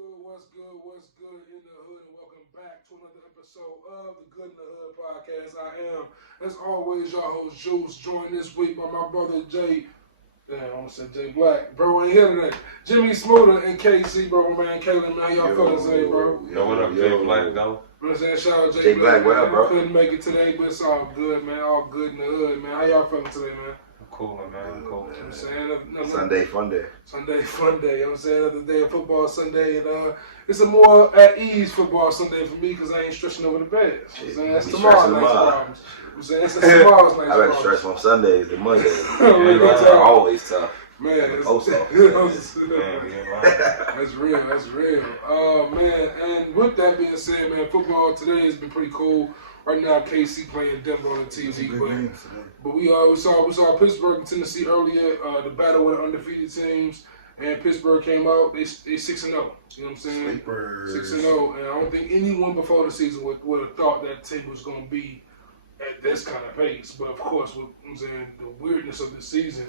What's good in the hood, and welcome back to another episode of the Good in the Hood podcast. I am, as always, y'all host Juice, joined this week by my brother Jay. Damn, I almost said Jay Black. Bro, ain't here today. Jimmie Smooda and KC, bro, my man. Kaylin, man, how y'all feeling today, bro? Yo, what up, Jay Black, though? You know what I'm saying? Shout out Jay Black, what up, bro? Couldn't make it today, but it's all good, man. All good in the hood, man. How y'all feeling today, man? Cool, man. Cool. You know what I'm saying? Sunday fun day. Sunday fun day. You know what I'm saying? Another day of football Sunday, and it's a more at ease football Sunday for me because I ain't stressing over the bed. You know what I'm saying? That's tomorrow's night's problems. You know what I'm saying? That's tomorrow's night's I problems. better stress on Sundays than Mondays. Yeah, always tough. Man, Post that's real. That's real. Man, and with that being said, man, football today has been pretty cool. Right now, KC playing Denver on the TV, but we saw Pittsburgh and Tennessee earlier. The battle with undefeated teams, and Pittsburgh came out. They 6-0. You know what I'm saying? 6-0, and I don't think anyone before the season would have thought that team was going to be at this kind of pace. But of course, with I'm saying the weirdness of the season.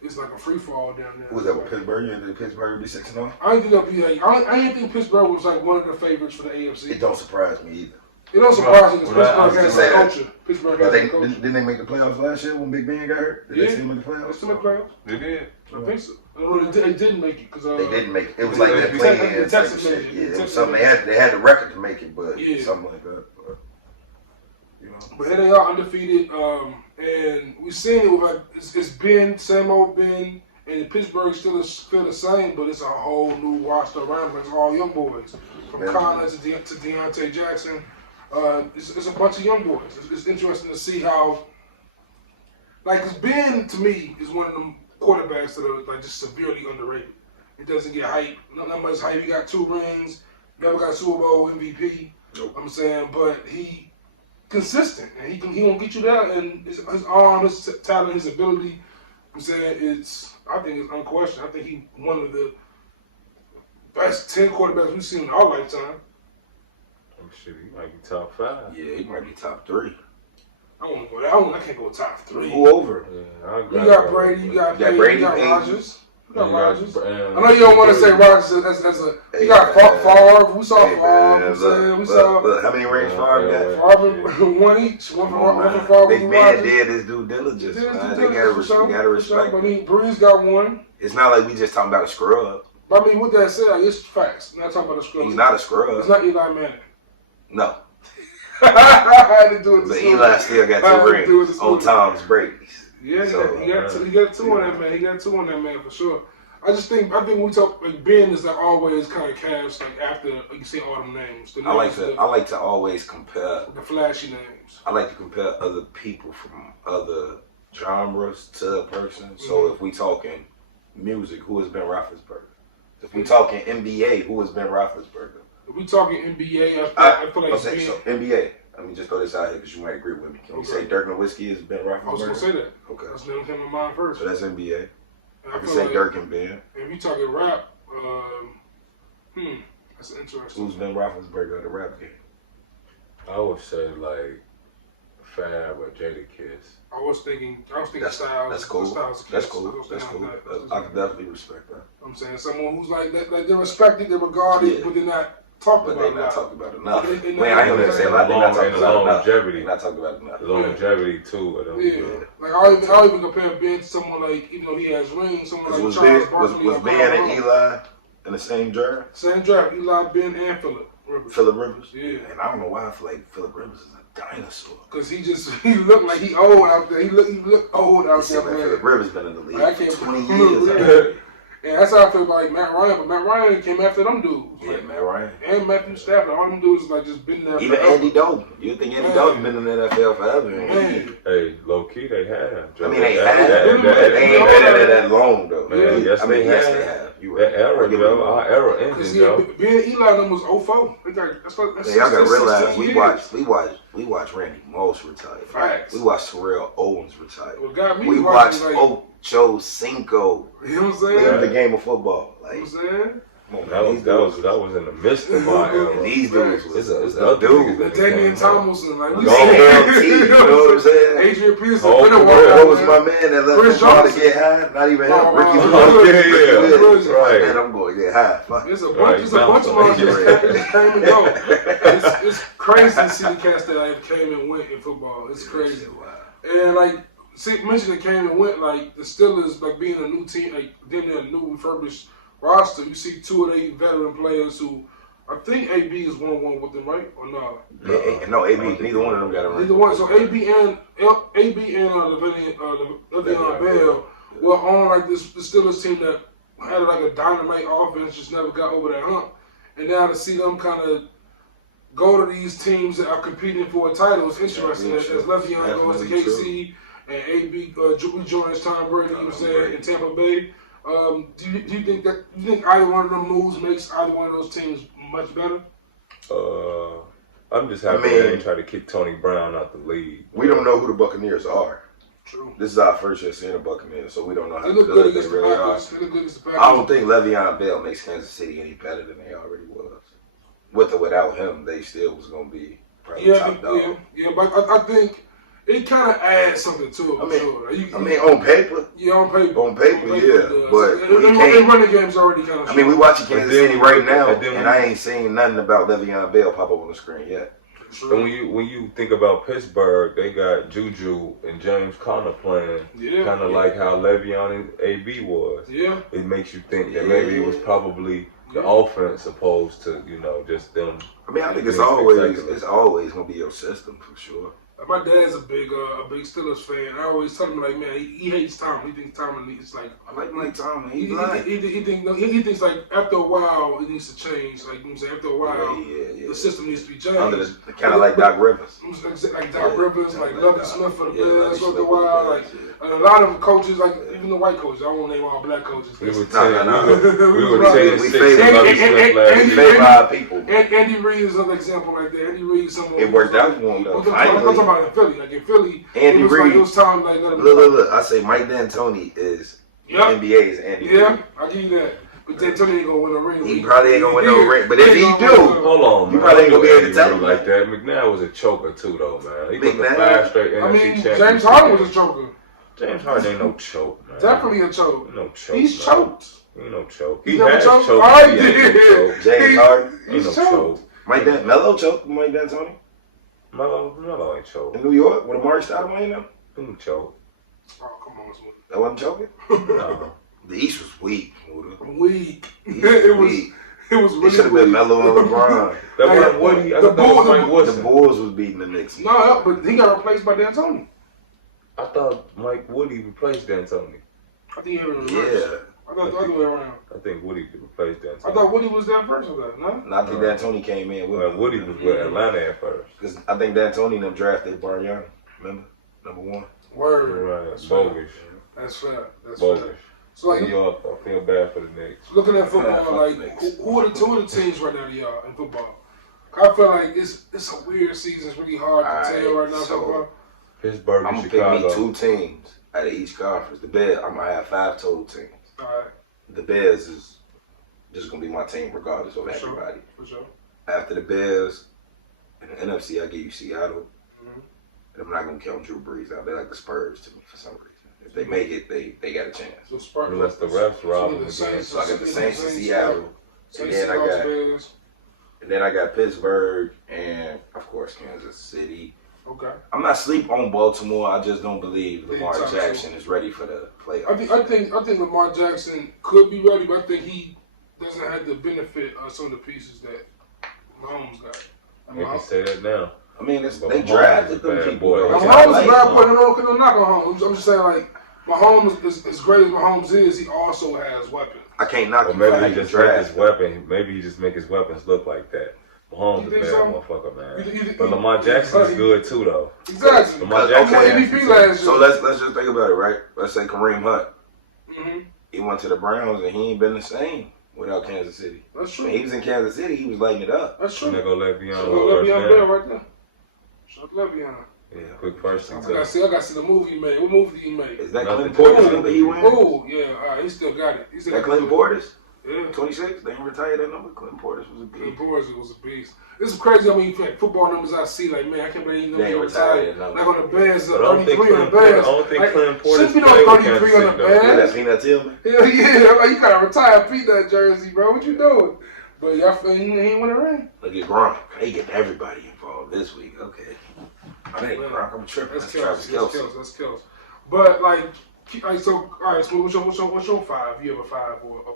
It's like a free fall down there. Who was that with Pittsburgh? You think Pittsburgh would be 6-0? I didn't think that'd be like. I didn't think Pittsburgh was like one of the favorites for the AFC. It don't surprise me either. It don't surprise me because Pittsburgh has a culture. Pittsburgh has a culture. Didn't they make the playoffs last year when Big Ben got hurt? Did they still make the playoffs? They still make the playoffs. They did. I think so. No, they didn't make it because they didn't make it. It was like that play-in type of shit. Yeah, it was something they had the record to make it, but something like that. But here they are undefeated, and we've seen it with like it's been same old Ben. And Pittsburgh still feel the same, but it's a whole new roster around them. It's all young boys. From Connor to Deontay Jackson. It's a bunch of young boys. It's interesting to see how, like, because Ben, to me, is one of them quarterbacks that are, like, just severely underrated. He doesn't get hype. Not much hype. He got 2 rings. Never got Super Bowl MVP. Nope. I'm saying, but he consistent. And he won't get you there. And his arm, his talent, his ability, I'm saying I think it's unquestioned. I think he's one of the best 10 quarterbacks we've seen in our lifetime. Oh shit, he might be top 5. Yeah, he might be top 3. I want to go there. I can't go top 3. Who over? Yeah, you got Brady. You got Brady. You got Rodgers. You got Rodgers. I know you don't want to say Rodgers as a. You got Favre. We saw Favre. We saw. Look, how many rings Favre got? Favre, one each. One for Favre. Big man did his due diligence. You gotta respect. But Breeze got 1. It's not like we just talking about a scrub. But I mean, with that said, it's facts. I'm not talking about a scrub. He's not a scrub. It's not Eli Manning. No. I had to do it. But Eli still got 2 rings on Tom's Brady's. Yeah, he got 2 on that man. He got 2 on that man for sure. I think when we talk like Ben is like always kind of cast like after you say all them names. I like to always compare the flashy names. I like to compare other people from other genres to a person. Mm-hmm. So if we talking music, who has Ben Roethlisberger? If we talking NBA, who has Ben Roethlisberger? If we talking NBA, I feel like so NBA. Let me just throw this out here because you might agree with me. Can we say Dirk Nowitzki is Ben Roethlisberger? I was gonna say that. Okay. That's what came to mind first. So that's NBA. I can say like Dirk and Ben. If you talking rap, that's interesting. Who's Ben Roethlisberger of the rap game? I would say like Fab or Jadakiss. I was thinking Styles. That's cool. That's cool. I can definitely respect that. I'm saying someone who's like they're respected, they're regarded, but they're not talked about. But they're not talked about enough. I ain't gonna say like they're not talking about longevity. They're not talking about enough. Longevity too. Of them. Yeah. Like I'll even compare Ben to someone like even though he has rings, someone like Charles Barkley. Was Ben and Eli in the same draft? Same draft. Eli, Ben, and Phillip Rivers. Phillip Rivers? Yeah. And I don't know why I feel like Phillip Rivers is a dinosaur. Because he looked like he old out there. He looked old out there. Like Phillip Rivers been in the league like, for 20 years. Yeah, that's how I feel about like Matt Ryan. But Matt Ryan came after them dudes. Yeah, like, Matt Ryan. And Matthew Stafford. All them dudes like just been there. Even Andy Dalton. You think Andy Dalton been in the NFL forever? Hey, low key they have. I mean, they have. They ain't been in it that long though. Man, yes, they have. That era, Joe. Our era ended, Joe. Ben Eli them was 04. Y'all gotta realize we watched Randy Moss retire. Facts. We watched Terrell Owens retire. What got me we watched Ocho Cinco you know what I'm saying? leave the game of football. Like, you know what I'm saying? That was in the midst of my era. These dudes was It's other niggas that Damian came Thomason, like we Go LT, you know what I'm saying? Adrian Peterson, What was my man that left football to get high? Not even him. Ricky Williams. Right. Man, I'm going to get high. Fuck. There's a bunch of motherfuckers that came and go. It's crazy to see the cats that like came and went in football. It's crazy. And like, mention that came and went, like the Steelers, like being a new team, like them a new refurbished roster. You see 2 of their veteran players who, I think AB is 1-1 with them, right? Or no? No, AB. Neither one of them got a ring. Neither one. So AB and Le'Veon Bell were on like the Steelers team that had like a dynamite offense, just never got over that hump. And now to see them kind of go to these teams that are competing for a title is interesting. As Le'Veon goes to KC and AB rejoins Tom Brady, you know what I'm saying, in Tampa Bay. Do you think either one of them moves makes either one of those teams much better? I'm just happy they didn't try to kick Tony Brown out the league. We don't know who the Buccaneers are. True. This is our first year seeing the Buccaneers, so we don't know how good they really are. The I don't think Le'Veon Bell makes Kansas City any better than they already was. With or without him, they still was going to be probably top dog. Yeah, but I think it kind of adds something to it. On paper. Yeah, on paper. On paper, yeah. But the running game's already kind of. we watching Kansas City right now, and I ain't seen nothing about Le'Veon Bell pop up on the screen yet. Sure. And when you think about Pittsburgh, they got Juju and James Conner playing, kind of like how Le'Veon and AB was. Yeah. It makes you think that maybe it was probably the offense opposed to just them. I think it's always gonna be your system for sure. My dad's a big Steelers fan. I always tell him like, man, he hates Tom. He thinks Tom is like. I like Mike Tomlin. He thinks like after a while it needs to change. Like you know what I'm saying, after a while the system needs to be changed. Kind of like Doc Rivers. Like Doc Rivers, like Lovie Smith for the Bears after a while. Like a lot of coaches, like even the white coaches. I won't name all black coaches. We were 10-6 favor our people. Andy Reid is an example like that. Andy Reid, someone it worked out for him though. I'm talking about in Philly. Like in Philly, Andy Reid. It was time like let him. Look. I say Mike D'Antoni is NBA's Andy Reid. Yeah, I give you that. But D'Antoni ain't gonna win a ring. He probably ain't gonna win no ring. But if he do, hold on, you probably ain't gonna be able to tell him like that. McNabb was a choker too, though, man. He was a 5 straight NFC championship. James Harden was a choker. James Harden ain't no choke, man. Definitely a choke. No choke. He's choked. Ain't no choke. He has choked. choked. I did. James Harden ain't no choke. Melo choked Mike D'Antoni. Melo ain't choke. In New York, with Amari Stoudemire now? He ain't choke. Oh, come on, son. That wasn't choking? No. The East was weak, Muda. Weak. It was weak. It was really It should have been Melo and LeBron. That wasn't Woody. I thought that was Mike Woodson. The Bulls was beating the Knicks. No, but he got replaced by D'Antoni. I thought Mike Woody replaced D'Antoni. I think he had it Yeah. I thought the other way around. I think Woody replaced D'Antoni. I thought Woody was there first of that, no? I think D'Antoni came in with Well, Woody was with Atlanta at first. Because I think D'Antoni and them drafted Bargnani. Remember? Number 1. Word. Right. That's Bogus. That's fair. That's Bogus. fair. So like, New York, I feel bad for the Knicks. looking at football, like who are the 2 of the teams right now, y'all, in football? I feel like it's a weird season. It's really hard to tell right now. So Pittsburgh I'm and gonna pick Chicago. me 2 teams out of each conference. The Bears, I'm gonna have 5 total teams. all right, The Bears is just gonna be my team regardless of everybody. for sure. After the Bears, in the NFC, I give you Seattle. Mhm. And I'm not gonna count Drew Brees out. They like the Spurs to me for some reason. If they make it, they got a chance. So Spark. Unless the refs rob them again. So I got the Saints in Seattle. And Saints, then I got Pittsburgh and of course Kansas City. Okay. I'm not sleep on Baltimore. I just don't believe Lamar Jackson is ready for the playoffs. I think Lamar Jackson could be ready, but I think he doesn't have the benefit of some of the pieces that Mahomes got. You can say that now. I mean, But they Mahomes drafted is a them bad people. boy. though. Mahomes is a bad boy. No knock on Mahomes. I'm just saying, like, Mahomes is as great as Mahomes is. He also has weapons. I can't knock Or him for how maybe you he just make draft. his weapon. Maybe he just make his weapons look like that. Mahomes You is a think bad so? motherfucker, man. You think- But Lamar Jackson's good too, though. Exactly. Lamar He Jackson won has MVP to- last year. So let's just think about it, right? Let's say Kareem Hunt. Mm-hmm. He went to the Browns and he ain't been the same without Kansas City. That's true. When he was in Kansas City, he was lighting it up. That's true. And they go Le'Veon So Le'Veon Bell Bell. right there. Shout out to Le'Veon. Yeah, quick first I and gotta see the movie he made. What movie he made? Is that Nothing Clinton Portis to do. number he wins? Oh, yeah. All right, he still got it. He still That got Clinton it. Portis? Yeah. 26. They didn't retire that number. Clinton Portis was a beast. Clinton Portis was a beast. It's crazy. I mean, football numbers I see, like, man, I can't believe they retired. Like on the Bears, 33 on the I Bears. don't think Clinton Portis Shouldn't be no played with 33 on the Kansas City, Bears. Yeah, Peanut Tillman. Hell yeah. Like, you got to retire Peanut jersey, bro. What you doing? But y'all feel he ain't win a ring. Look at Gronk. They get everybody involved this week. Okay. I ain't Gronk. I'm tripping. That's Travis Kelce. That's Kelce. But, like, so, all right, so what's your 5? You have a 5 or a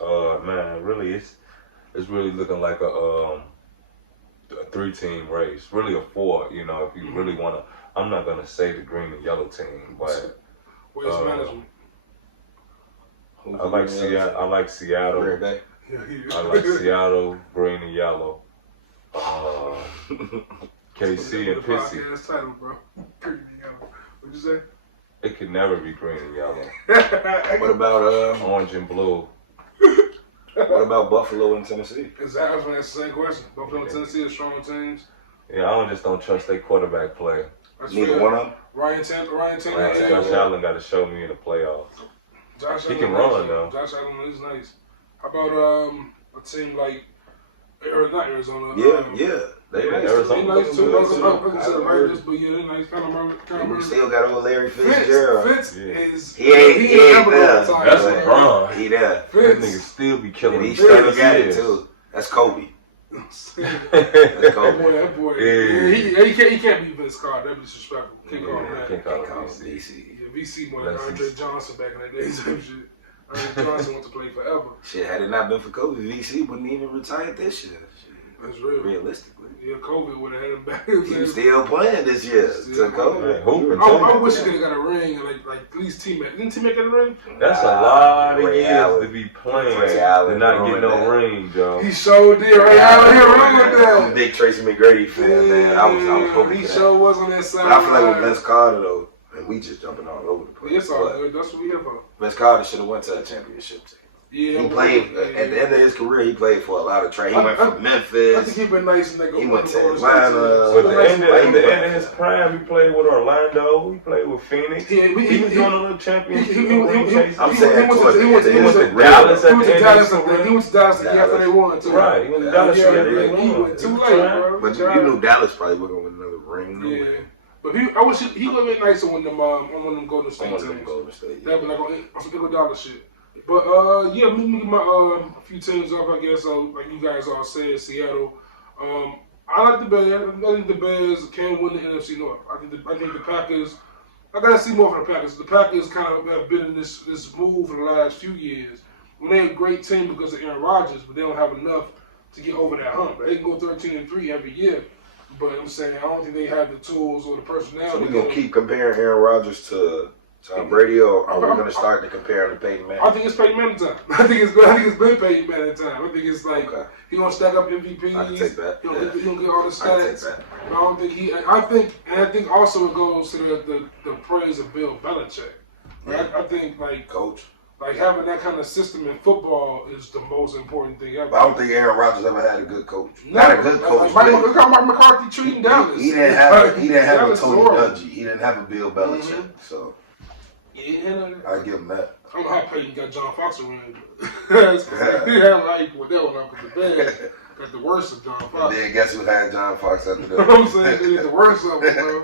4? Man, really, it's really looking like a 3-team race. Really a 4, you know, if you really want to. I'm not going to say the green and yellow team, but Waste management. I like Seattle. Rare day. Yeah. I like Seattle, green and yellow. KC and Pissy. Podcast title, bro. Green and yellow. What'd you say? It could never be green and yellow. What about Orange and blue. what about Buffalo and Tennessee? Exactly. I was going to ask the same question. Buffalo and Tennessee are strong teams. Yeah, I just don't trust their quarterback play. Neither one of them? Ryan Tannehill. Josh Allen got to show me in the playoffs. He can run though. Josh Allen is nice. How about a team like not Arizona? Yeah. They nice. Arizona. They nice too. I was consider Raiders, but yeah, they nice. Kind of We still got old Larry Fitzgerald. Fitz is he ain't there. That's LeBron. He there. That nigga still be killing. And he still got it too. That's Kobe. That's That boy. Yeah. He can't be Vince Carter. That'd be disrespectful. Can't call him that. Can't call him VC. Yeah, VC more like Andre Johnson back in the day. Type shit. Andre Johnson wants to play forever. Shit, had it not been for Kobe, VC wouldn't even retire this year. That's real. Realistically. Yeah, Kobe would have had him back. He was still playing this year. To Kobe. I wish he could have got a ring, like at least T-Mac. Didn't T-Mac get a ring? That's a lot of Ray years Allen. to be playing Allen and not get no that. ring, Joe. He sure did. Ray Allen hit a ring with that. I'm a big Tracy McGrady fan, man. I was hoping he for sure that. was on that side. But I feel like with Vince Carter, though, and we just jumping all over the place. It's all good. That's what we here for. Vince Carter should have went to a championship team. Yeah, He played, at the end of his career, he played for a lot of trash. He went from Memphis. I think he been nice and they go. He went to Atlanta. But at the end of his prime, he played with Orlando. He played with Phoenix. Yeah, he was doing a little championship. I'm saying he went to Dallas at He went the to end Dallas. of his career. He went to Dallas after they won too. Right, he went to Dallas. He went too late, bro. But you knew Dallas probably wasn't going to win another ring. Yeah. But I wish he would have been nice on one of them Golden State teams. That was like on some big dollar shit. But yeah, let me get my a few teams up, I guess. Like you guys all said, Seattle. I like the Bears. I think the Bears can win the NFC North. I think the Packers. I gotta see more from the Packers. The Packers kind of have been in this move for the last few years. When they're a great team because of Aaron Rodgers, but they don't have enough to get over that hump. They can go 13-3 every year. But I'm saying I don't think they have the tools or the personnel. So we're going to keep comparing Aaron Rodgers to Tom Brady, or are we going to start to compare him to Peyton Manning? I think it's Peyton Manning time. I think it's been Peyton Manning time. I think it's like he gonna stack up MVPs. I can take that. He gonna get all the stats. I can take that. I don't think I think also it goes to the praise of Bill Belichick. Right? I think like coach. Like having that kind of system in football is the most important thing ever. But I don't think Aaron Rodgers ever had a good coach. Not a good coach. Look how Mike McCarthy treating Dallas. He didn't have a Tony Dungy. He didn't have a Bill Belichick. So yeah, I give him that. I don't know how Peyton got John Fox around. He had like with that one up in the bed. Got the worst of John Fox. And then guess who had John Fox after that? You know what I'm saying? They get the worst of him, bro.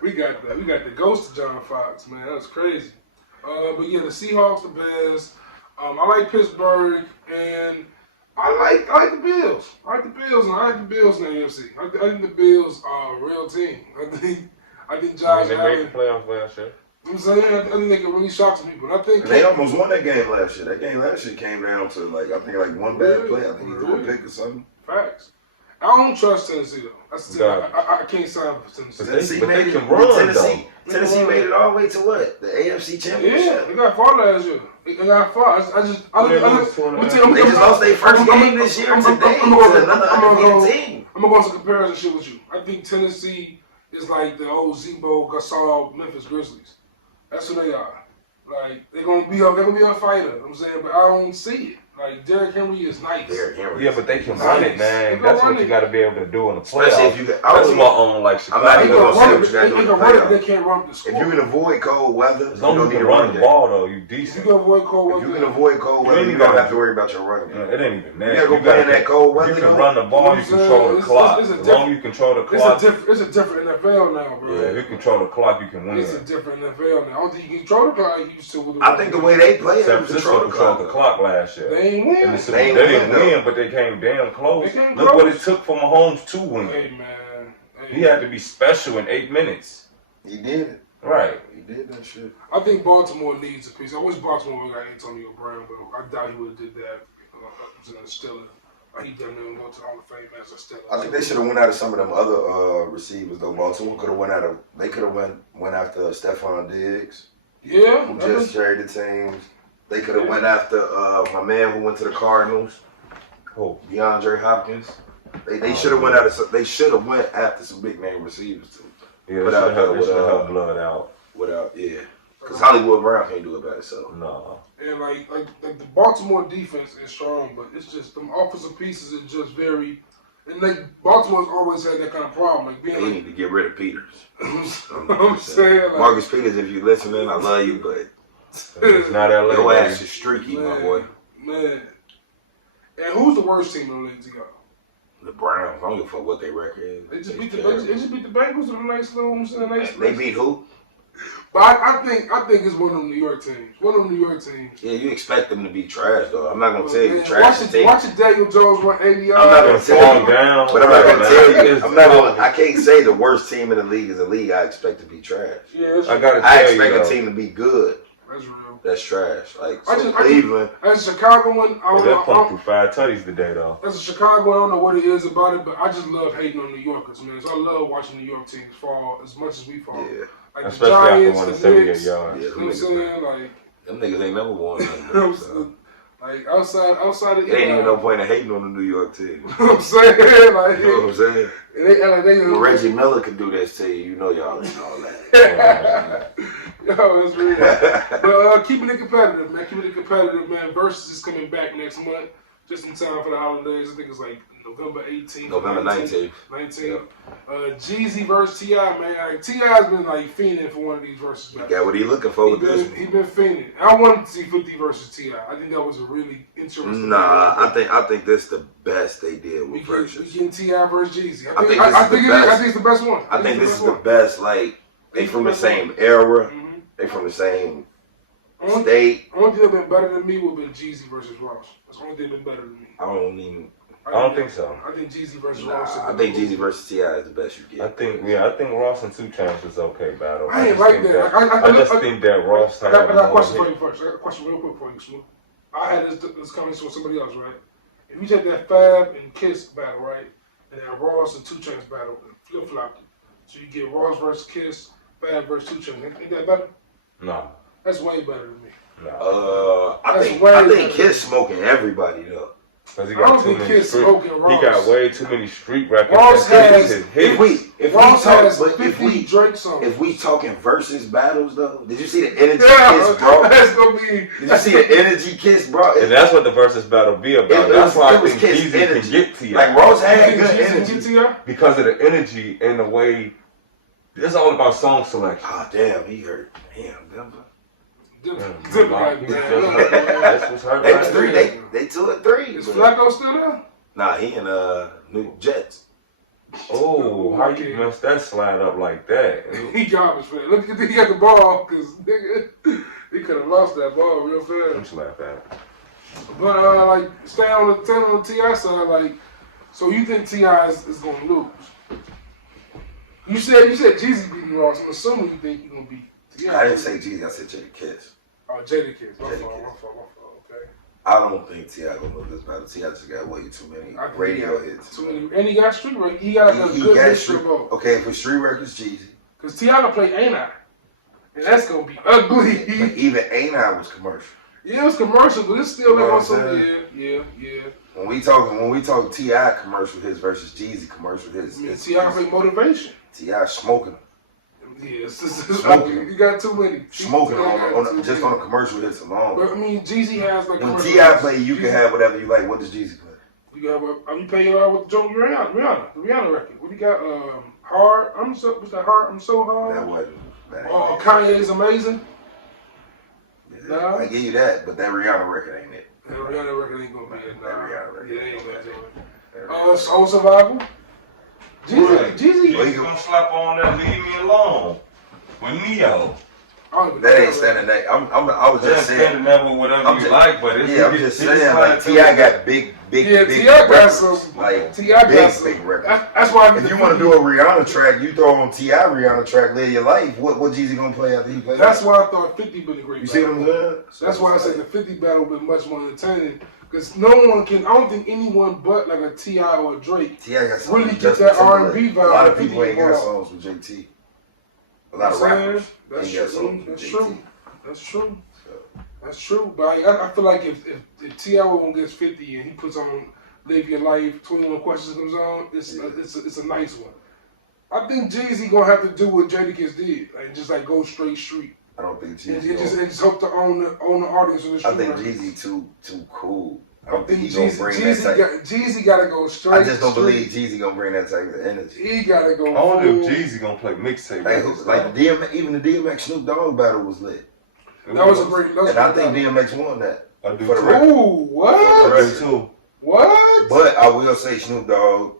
we got the ghost of John Fox, man. That's crazy. But yeah, the Seahawks, the Bears. I like Pittsburgh, and I like the Bills. I like the Bills in the AFC. I think the Bills are a real team. I think Josh Allen. They made the playoffs last year. You know what I'm saying? I think they can really shock some people. And I think they almost won that game last year. That game last year came down to one bad play. I think he threw a pick or something. Facts. I don't trust Tennessee though. That's the thing. I can't sign for Tennessee. But they can run though. Tennessee made it all the way to what? The AFC Championship. Yeah, they got far last year. They got far. They just lost their first game this year today to another undefeated team. I'm gonna go on some comparison shit with you. I think Tennessee is like the old Zebo, Gasol, Memphis Grizzlies. That's who they are. Like they're gonna be a fighter. I'm saying, but I don't see it. Like Derrick Henry is nice. Derrick Henry. Yeah, but they can run it, man. That's what you got to be able to do in the playoffs. Especially if you get, That's why on like Chicago. I'm not even gonna say what you got to do in the playoffs. They can't run the score. If you can avoid cold weather, as long as you can run the ball though, you decent. You can avoid cold weather. If you can avoid cold weather, you don't have to worry about your running game. It ain't even that. You gotta go play in that cold weather. You can run the ball, you control the clock. As long as you control the clock. It's a different NFL now, bro. Yeah, if you control the clock, you can win. It's a different NFL now. I don't think you control the clock like you used to with the I think the way they play it, San Francisco controlled the clock last year. They ain't win. They didn't win, but they came damn close. Look what it took for Mahomes to win. Hey, man. He had to be special in 8 minutes. He did it. Right. He did that shit. I think Baltimore needs a piece. I wish Baltimore got Antonio Brown, but I doubt he would have did that as a Steeler. He doesn't even go to the Hall of Fame as a Steeler. I think they should have went out of some of them other receivers though. Baltimore could have went out of. They could have went after Stephon Diggs. Yeah. Who just traded teams. They could have went after my man who went to the Cardinals. Oh, DeAndre Hopkins. They should have went out of. They should have went after some big name receivers too. yeah, they should have helped Blood out. Because Hollywood Brown can't do it by himself. No. And like the Baltimore defense is strong, but it's just them offensive pieces are just very. And like Baltimore's always had that kind of problem. Like being They need to get rid of Peters. I'm saying like, Marcus Peters, if you listening, I love you, but It's not LA. your ass is streaky, my boy. Man. And who's the worst team in the league to go? The Browns. I don't give a fuck what their record is. They just beat the Bengals in a nice little They beat who? But I think it's one of them New York teams. Yeah, you expect them to be trash though. I'm not gonna tell you trash team. Watch it, Daniel Jones run 80 yards. I'm not gonna tell you down, but I'm not gonna tell you. I'm not gonna. I can't say the worst team in the league is a league I expect to be trash. Yeah, I expect a team to be good. That's real. That's trash. Like Cleveland. As a Chicagoan, they're pumped through 5 tutties today though. As a Chicagoan, I don't know what it is about it, but I just love hating on New Yorkers, man. So I love watching New York teams fall as much as we fall. Yeah. Like especially the Giants, after the 178 Knicks, yards. Yeah, you know what I'm saying? Like them niggas ain't never won nothing. like outside of it ain't even no point in hating on the New York team. You know what I'm saying? Like, you know what I'm saying? When Reggie Miller could do this to you, you know y'all ain't all that. Yo, that's real. But keeping it competitive, man. Verzuz is coming back next month, just in time for the holidays. I think it's like November 18th. November 19th. Yep. Jeezy versus T.I, man. Like, T.I.'s been like fiending for one of these versus He got what he looking for with this one. He been fiending. I wanted to see 50 versus T.I. I think that was a really interesting. Nah, I think this the best they did with Verzuz. We getting T.I versus Jeezy. I think it's the best one. I think this is the best. Like they from the same era. Mm-hmm. They from the same state. Only thing that been better than me would have been Jeezy versus Ross. That's the only thing that been better than me. I don't think so. I think Jeezy versus Nah, Ross. I think Jeezy versus T.I is the best you get. I think Ross and 2 Chainz is okay battle. I ain't like that. I just think that Ross had I got a question for you first. I got a question real quick for you, Smooth. I had this conversation with somebody else, right? If you take that Fab and Kiss battle, right, and then Ross and 2 Chainz battle, and flip-flop it. So you get Ross versus Kiss, Fab versus 2 Chainz. Ain't that better? No. That's way better than me. No. I think Kiss smoking everybody though. Cause he got too many street. He got way too many street records. Ross has. If we talking versus battles though, did you see the energy Kiss brought? That's gonna be. Did you see the energy Kiss brought? And that's what the versus battle be about. That's why I think Jeezy can get to you. Like Ross had good energy because of the energy and the way. It's all about song selection. Oh damn, he hurt. Damn, Denver. That's what's hurt. They was 3. They 2 and 3. Is Flacco still there? Nah, he in New Jets. Oh, how you messed that slide up like that? He garbage, man. Look at he got the ball because he could have lost that ball real fast. I'm slap at it. But like stay on the T.I side, like so you think T.I is gonna lose? You said Jeezy beating Ross. I'm assuming you think he's gonna beat T.I. I didn't say Jeezy. I said Jada Kiss. Oh, Jada Kiss. My fault. Okay. I don't think T.I gonna lose this battle. T.I just got way too many radio hits. Too many, and he got street records. He got a good mixture of both. Okay, for street records, Jeezy. Because T.I gonna play Ain't I, and that's gonna be ugly. But even Ain't I was commercial. Yeah, it was commercial, but it's still like on some. Yeah. When we talk T.I commercial hits versus Jeezy commercial hits, T.I play motivation. T.I smoking. Yes, Smoking. you got too many. Smoking just on a commercial hits alone. But I mean, Jeezy has like when T.I play, you can have whatever you like. What does Jeezy play? You got you pay with Joe Rihanna record. What do you got? Hard. What's that? Hard. I'm so hard. That wasn't. Kanye's amazing. Yeah, nah. I give you that, but that Rihanna record ain't it. That Rihanna record ain't gonna be it. That Rihanna record. Yeah, ain't gonna do it. Soul Survival. Jeezy gonna slap on that. Leave me alone. With Neo. That ain't standing that. I was just saying. Standing that with whatever you like, but it's I'm just saying like T.I got big T.I got some like T.I got big records. That's why if you want to do a Rihanna track, you throw on T.I. Rihanna track, Live Your Life. What Jeezy gonna play after he plays? That's why I thought 50 been a great. You see what I'm saying? That's why I said the 50 battle been much more entertaining. Because no one can, I don't think anyone but like a T.I. or a Drake T.I. got really get that R&B vibe. A lot of people ain't got songs with JT. A lot of rappers. That's true. That's true. That's true. But I feel like if T.I. won't get 50 and he puts on Live Your Life, 21 Questions comes on, it's a nice one. I think Jeezy gonna have to do what Jadakiss did, like just like go straight street. I don't think Jeezy. And just hope to own the audience in the street. I think Jeezy too cool. I don't think he's gonna bring that type. Jeezy gotta go straight. I just don't believe Jeezy gonna bring that type of energy. He gotta go. I wonder if Jeezy gonna play mixtape. Like DMX, even the DMX Snoop Dogg battle was lit. That was a great. And I think DMX won that. I do for the record. Ooh, what? Too. What? But I will say Snoop Dogg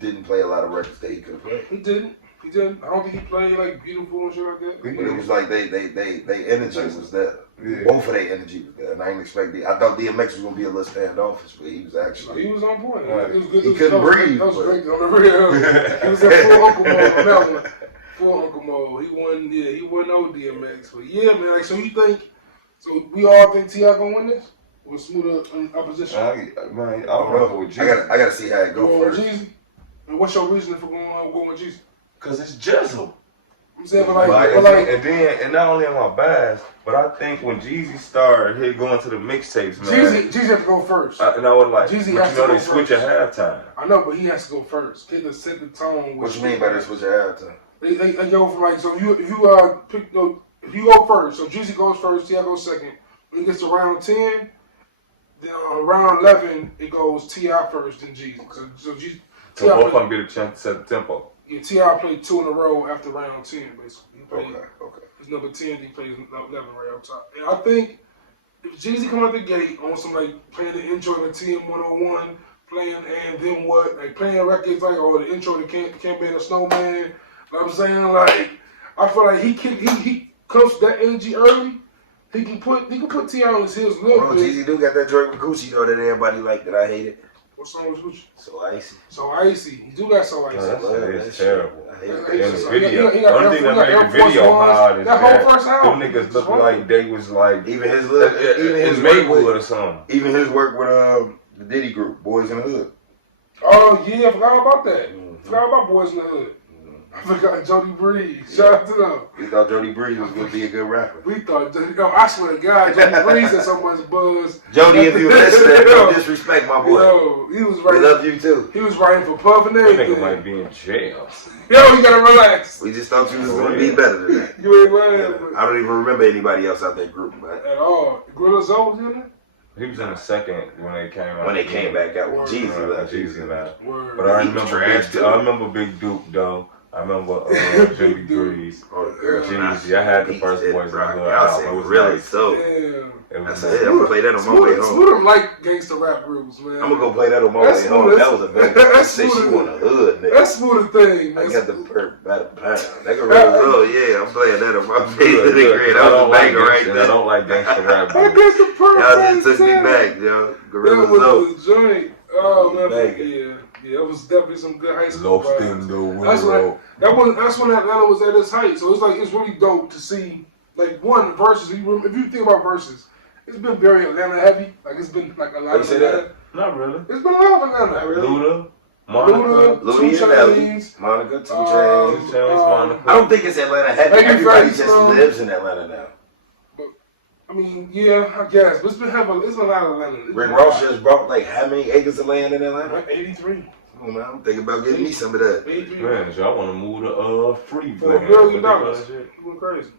didn't play a lot of records that he could play. He didn't. I don't think he played like Beautiful and shit like that. But it was like they energy was there. Yeah. Both of their energy was there, and I didn't expect it. I thought DMX was gonna be a little standoffish, but he was actually. He was on point. Right. It was good. He couldn't breathe. That was great on the real. He was at full Uncle mode on that one. Full Uncle mode. He won no DMX. But yeah, man. Like, so you think? So we all think T.I. gonna win this? With Smooda in opposition? I don't know with Jeezy. I gotta see how it go first. Jeezy? And what's your reasoning for going with Jeezy? Cause it's Jizzle. I'm saying, and not only am I biased, but I think when Jeezy started going to the mixtapes, man. Jeezy has to go first. And I was like, Jeezy but has you know to they go switch first. at halftime. I know, but he has to go first. Get to set the tone. What you mean by this? What you have to? They go from like, so if you go first, so Jeezy goes first, T.I. goes second. When it gets to round 10, then round 11 it goes T.I. first, then Jeezy. So both of them get a chance to set the tempo. Yeah, T.I. played 2 in a row after round 10, basically. He played, Okay. His number 10, he plays 11 right on top. And I think if Jeezy come out the gate on some like playing the intro to TM101, playing And Then What, like playing records like or the intro to Can't Be a Snowman, you know what I'm saying? Like I feel like he comes to that energy early. He can put T.I. on his heels a little bit. Jeezy do got that Drake with Gucci though that everybody like that I hated. What song was Gucci? So Icy. So Icy. He do got So Icy. That's terrible. I hate In it. the video, the only thing that made the video hard is that whole first album. Them niggas look like they was like Even his Maywood or something. Even his work with the Diddy group, Boys in the Hood. Oh yeah, I forgot about that. Forgot about Boys in the Hood. I forgot Jody Breeze. Shout out to them. We thought Jody Breeze was gonna be a good rapper. We thought, I swear to God, Jody Breeze had so much buzz. Jody, if you listen, don't disrespect my boy. Yo, he was We writing. love you too. He was writing for Puff and That everything. nigga might be in jail. Yo, you gotta relax. We just thought you was gonna be better than that. You ain't lying I don't even remember anybody else out that group, but at all. Gorilla Zoe was in there. He was in the second when they came out. when they came back out with Jeezy left. Jeezy left. Word. But I He was remember trash, too. I remember Big Duke though. I remember Jimmy Breeze. Oh, the girl. Jeezy, I had the first Boys in the Hood I album. said, It was really? nice. So, Damn. It was that's nice. it. I'm gonna play that on my way home. Smooda like gangster rap groups, man. I'm gonna go play that on my That's way home. Smooda. That was a big. That's Say she Smooda. want a hood, nigga. That's Smooda thing. I got the perp by the pound. That can roll. Yeah, I'm playing that on my face. That was a banger right there. I don't like gangster rap. I guess the perfect. Y'all just took me back, yo. That Gorilla was Zoe. the joint. Oh man, Banger. yeah, it was definitely some good high school Lost vibes. in the That's world. that's when Atlanta was at its height. So it's really dope to see like one versus. If you think about versus, it's been very Atlanta heavy. Like it's been like a lot You of say Atlanta. that? Not really. It's been a lot of Atlanta. Not really. Luda, Monica, Louis and Nelly, Monica, 2 Chainz. Monica. I don't think it's Atlanta heavy. Babyface, Everybody just lives in Atlanta now. I mean, yeah, I guess, but it's been a lot of Atlanta. Rick Ross just bought like how many acres of land in Atlanta? Like 83. Come on, man. I'm thinking about getting me some of that. Man, y'all want to move to free for $1 million. You went crazy.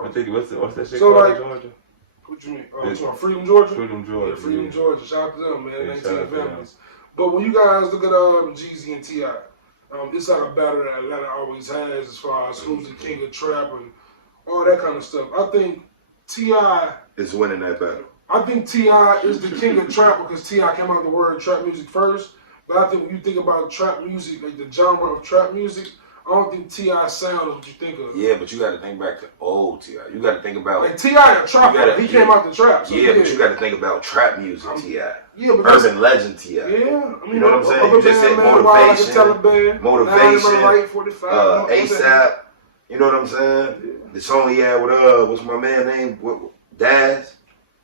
What's that shit so called like, in Georgia? What you mean? Freedom, Georgia? Freedom, Georgia. Yeah, Freedom, Georgia. Shout out to them, man. Yeah, 19 families. But when you guys look at Jeezy and T.I, it's like a battle that Atlanta always has as far as who's the king of trap and all that kind of stuff. I think T.I is winning that battle. I think T.I is the king of trap because T.I came out with the word trap music first. But I think when you think about trap music, like the genre of trap music, I don't think T.I sound is what you think of. Yeah, but you got to think back to old T.I. You got to think about like T.I. a trapper. He came out the trap. So yeah, but you got to think about trap music T.I. Yeah, but urban legend T.I. Yeah, I mean, you know what I'm saying? You just said motivation, ASAP. You know what I'm saying? Yeah. The song he had with what's my man name? Daz.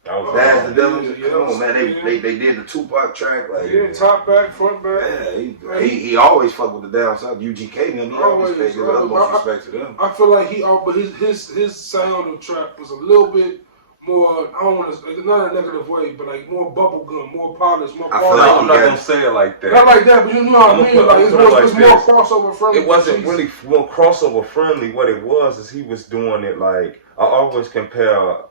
Daz the Devil. Come on, man. They did the Tupac track. Like, top back, front back. Yeah, he always fuck with the down south. UGK them. He always paid the utmost respect to them. I feel like but his sound of trap was a little bit more. I don't want to, not in a negative way, but like more bubblegum, more polished, more. I feel like I'm not gonna say it like that. Not like that, but you know what I mean. Like it's more crossover friendly. It wasn't really more crossover friendly. What it was is he was doing it like I always compare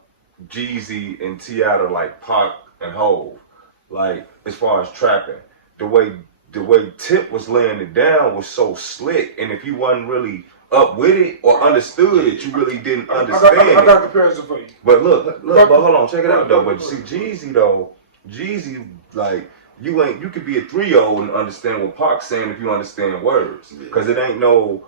Jeezy and T.I to like Pac and Hove, like as far as trapping, the way Tip was laying it down was so slick, and if you wasn't really up with it or understood it, you really didn't understand it. I got a comparison for you. But look, but hold on, check it out though. But see, Jeezy like you could be a 3-year-old and understand what Pac's saying if you understand words, because it ain't that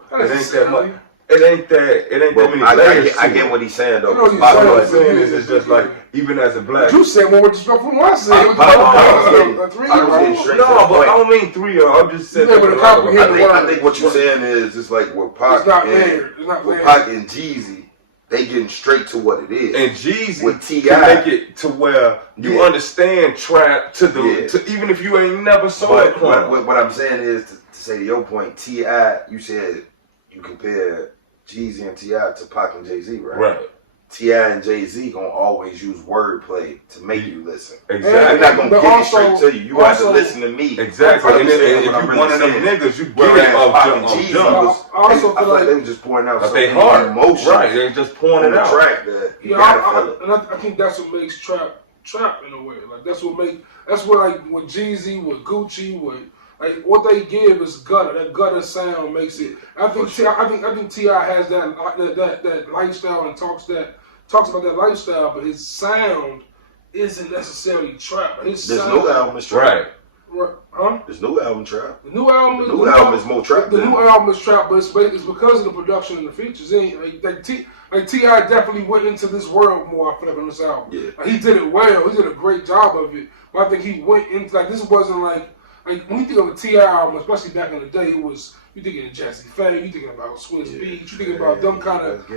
much. It ain't that many layers. I get what he's saying though. What I'm saying is, it's just like even as a black. You said more disrespectful than I said. No, but I don't mean 3-year-old. I'm just saying. I think what you're saying is it's like with Pac and Jeezy, they getting straight to what it is. And Jeezy with T.I can make it to where you understand trap to even if you ain't never saw it. What I'm saying is to say to your point, T.I, you said you compare Jeezy and T.I to Pac and Jay-Z, right? Right. T.I and Jay-Z gonna always use wordplay to make you listen. Exactly. They're not gonna get it straight to you. You have to listen to me. Exactly. And if you one of them niggas, you get it off jump. I also feel like they were just pouring out they hard emotion. Right. They're just pouring it out. Track that you gotta feel it. And I think that's what makes trap in a way. Like that's what like with Jeezy, with Gucci, with like what they give is gutter. That gutter sound makes it. I think T.I has that lifestyle and talks about that lifestyle, but his sound isn't necessarily trap. There's no album is trap. Right. Huh? There's no album trap. The new album is more trap. The new album is trap, but it's because of the production and the features. T.I definitely went into this world more. I feel like on this album. Yeah. Like, he did it well. He did a great job of it. But I think he went into like this wasn't like when you think of a T.I album, especially back in the day, it was you thinking of Jazzy Faye, you thinking about Swiss Beats, you thinking about that kind of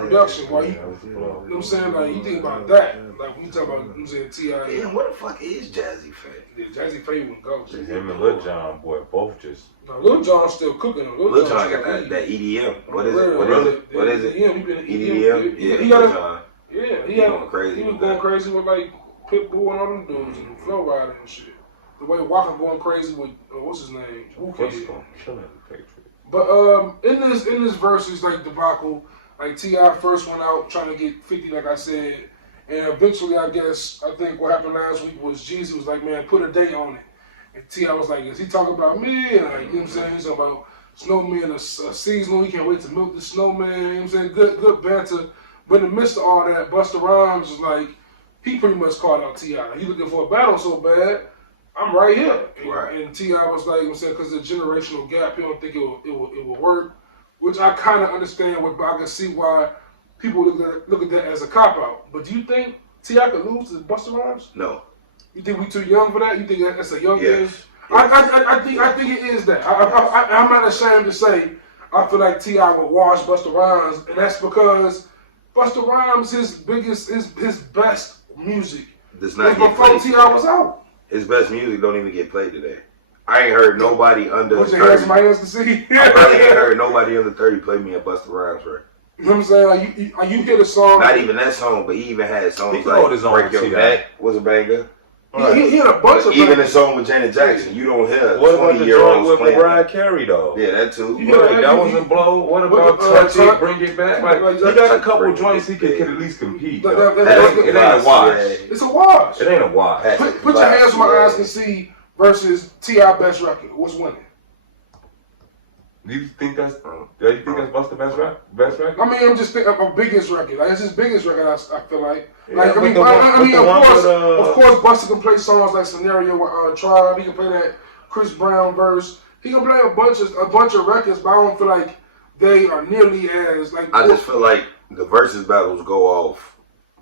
production. While you know what I'm saying? Like you think about that. Like when you talk about T.I. Yeah, what the fuck is Jazzy Faye? Yeah, Jazzy Faye wouldn't go. Him and Lil Jon, boy, both just. No, Lil Jon's still cooking. Lil Jon got that EDM. What is it? EDM. Yeah, Lil Jon. Yeah, he going crazy. He was going crazy with like Pitbull and all them dudes and Flow Rider and shit. The way Walker going crazy with what's his name? But in this versus like debacle, like T.I first went out trying to get 50, like I said, and eventually I think what happened last week was Jeezy was like, man, put a date on it, and T.I was like, is he talking about me? And like, you know what I'm saying? He's talking about snowman a seasonal. He can't wait to milk the snowman. You know what I'm saying? Good banter. But in the midst of all that, Busta Rhymes was like, he pretty much called out T.I. He looking for a battle so bad. I'm right here. And T.I was like, because of the generational gap, he don't think it will work, which I kind of understand, but I can see why people look at that as a cop-out. But do you think T.I could lose to Busta Rhymes? No. You think we too young for that? You think that's a young thing? I think it is that. I'm not ashamed to say I feel like T.I would wash Busta Rhymes, and that's because Busta Rhymes, his best music does not get before T.I was out. His best music don't even get played today. I ain't heard nobody under 30. I probably ain't heard nobody under 30 play me a Busta Rhymes record. You know what I'm saying? Like you hear the song. Not even that song, but he even had songs like Break Your Neck was a banger. He had a bunch of even the song with Janet Jackson, you don't hear what about the joint with playing Mariah Carey though? Yeah, that too. Right, that wasn't blow. What about Touch It, Bring It Back? Like, he got a couple joints he could at least compete. It ain't a wash. It's a wash. It ain't a wash. Put your hands on my eyes and see versus T.I. best record. What's winning? Do you think that's Busta best record? I mean, I'm just thinking of a biggest record. Like, it's his biggest record. I feel like. Yeah, Like, of course, Busta can play songs like Scenario with Tribe. He can play that Chris Brown verse. He can play a bunch of records, but I don't feel like they are nearly as like. I just feel like the versus battles go off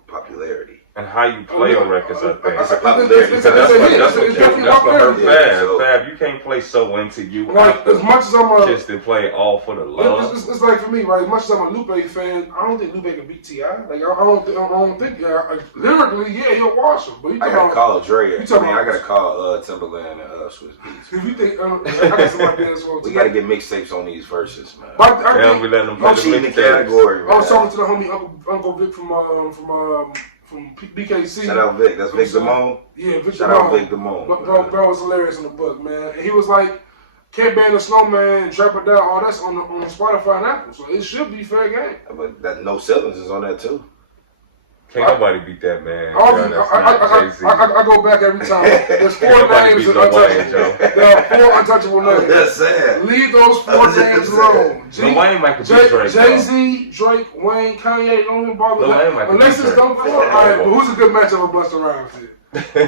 popularity. And how you play the records, I think. It's a popularity. That's what hurt Fab. Fab, you can't play So Into You. Like, as much as I'm a... Just to play All For The Love. It's like for me, right? As much as I'm a Lupe fan, I don't think Lupe can beat T.I. Like, I don't think like, lyrically, yeah, he'll wash him. But I gotta call Dre. I gotta call Timberland and Swiss Beats. If you think... I got somebody else on we gotta get mixtapes on these verses, man. I don't be letting them play the category, man. I was talking to the homie Uncle Vic from BKC. Shout out Vic. That's Vic Damone? Yeah, Vic Damone. Shout out Vic Damone. Bro was hilarious in the book, man. And he was like, Can't Ban the Snowman, Trap It Down, all that's on Spotify and Apple. So it should be fair game. But that No Ceilings is on there too. Can't nobody beat that, man. I go back every time. There's 4 names untouchable. There are 4 untouchable names. That's sad. Leave those 4 names alone. Wayne might beat Drake. Jay-Z, Drake, Wayne, Kanye, don't even bother. Unless it's don't go. Alright, but who's a good matchup with Busta Rhymes here?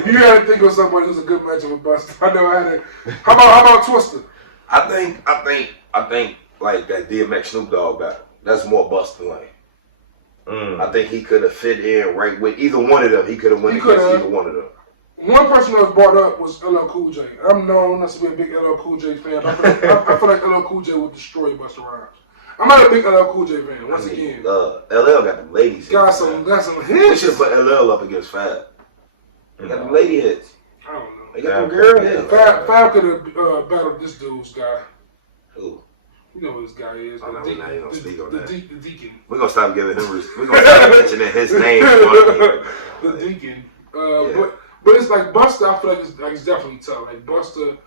You gotta think of somebody who's a good matchup with Busta. I know I had it. How about Twister? I think like that DMX Snoop Dogg battle. That's more Busta lane. I think he could have fit in right with either one of them. He could have won against either one of them. One person that was brought up was LL Cool J. I'm known not to be a big LL Cool J fan. I feel like LL Cool J would destroy Busta Rhymes. I'm not a big LL Cool J fan. Once again, LL got them ladies. Got some hits. They should put LL up against Fab. They got them lady hits. I don't know. They got them girl hits. Fab could have battled this dude's guy. Who? You know what this guy is. We're not gonna speak on that. The Deacon. We're gonna stop giving him. We're gonna stop mentioning his name. The Deacon. But it's like Busta. I feel like it's definitely tough. Like Busta.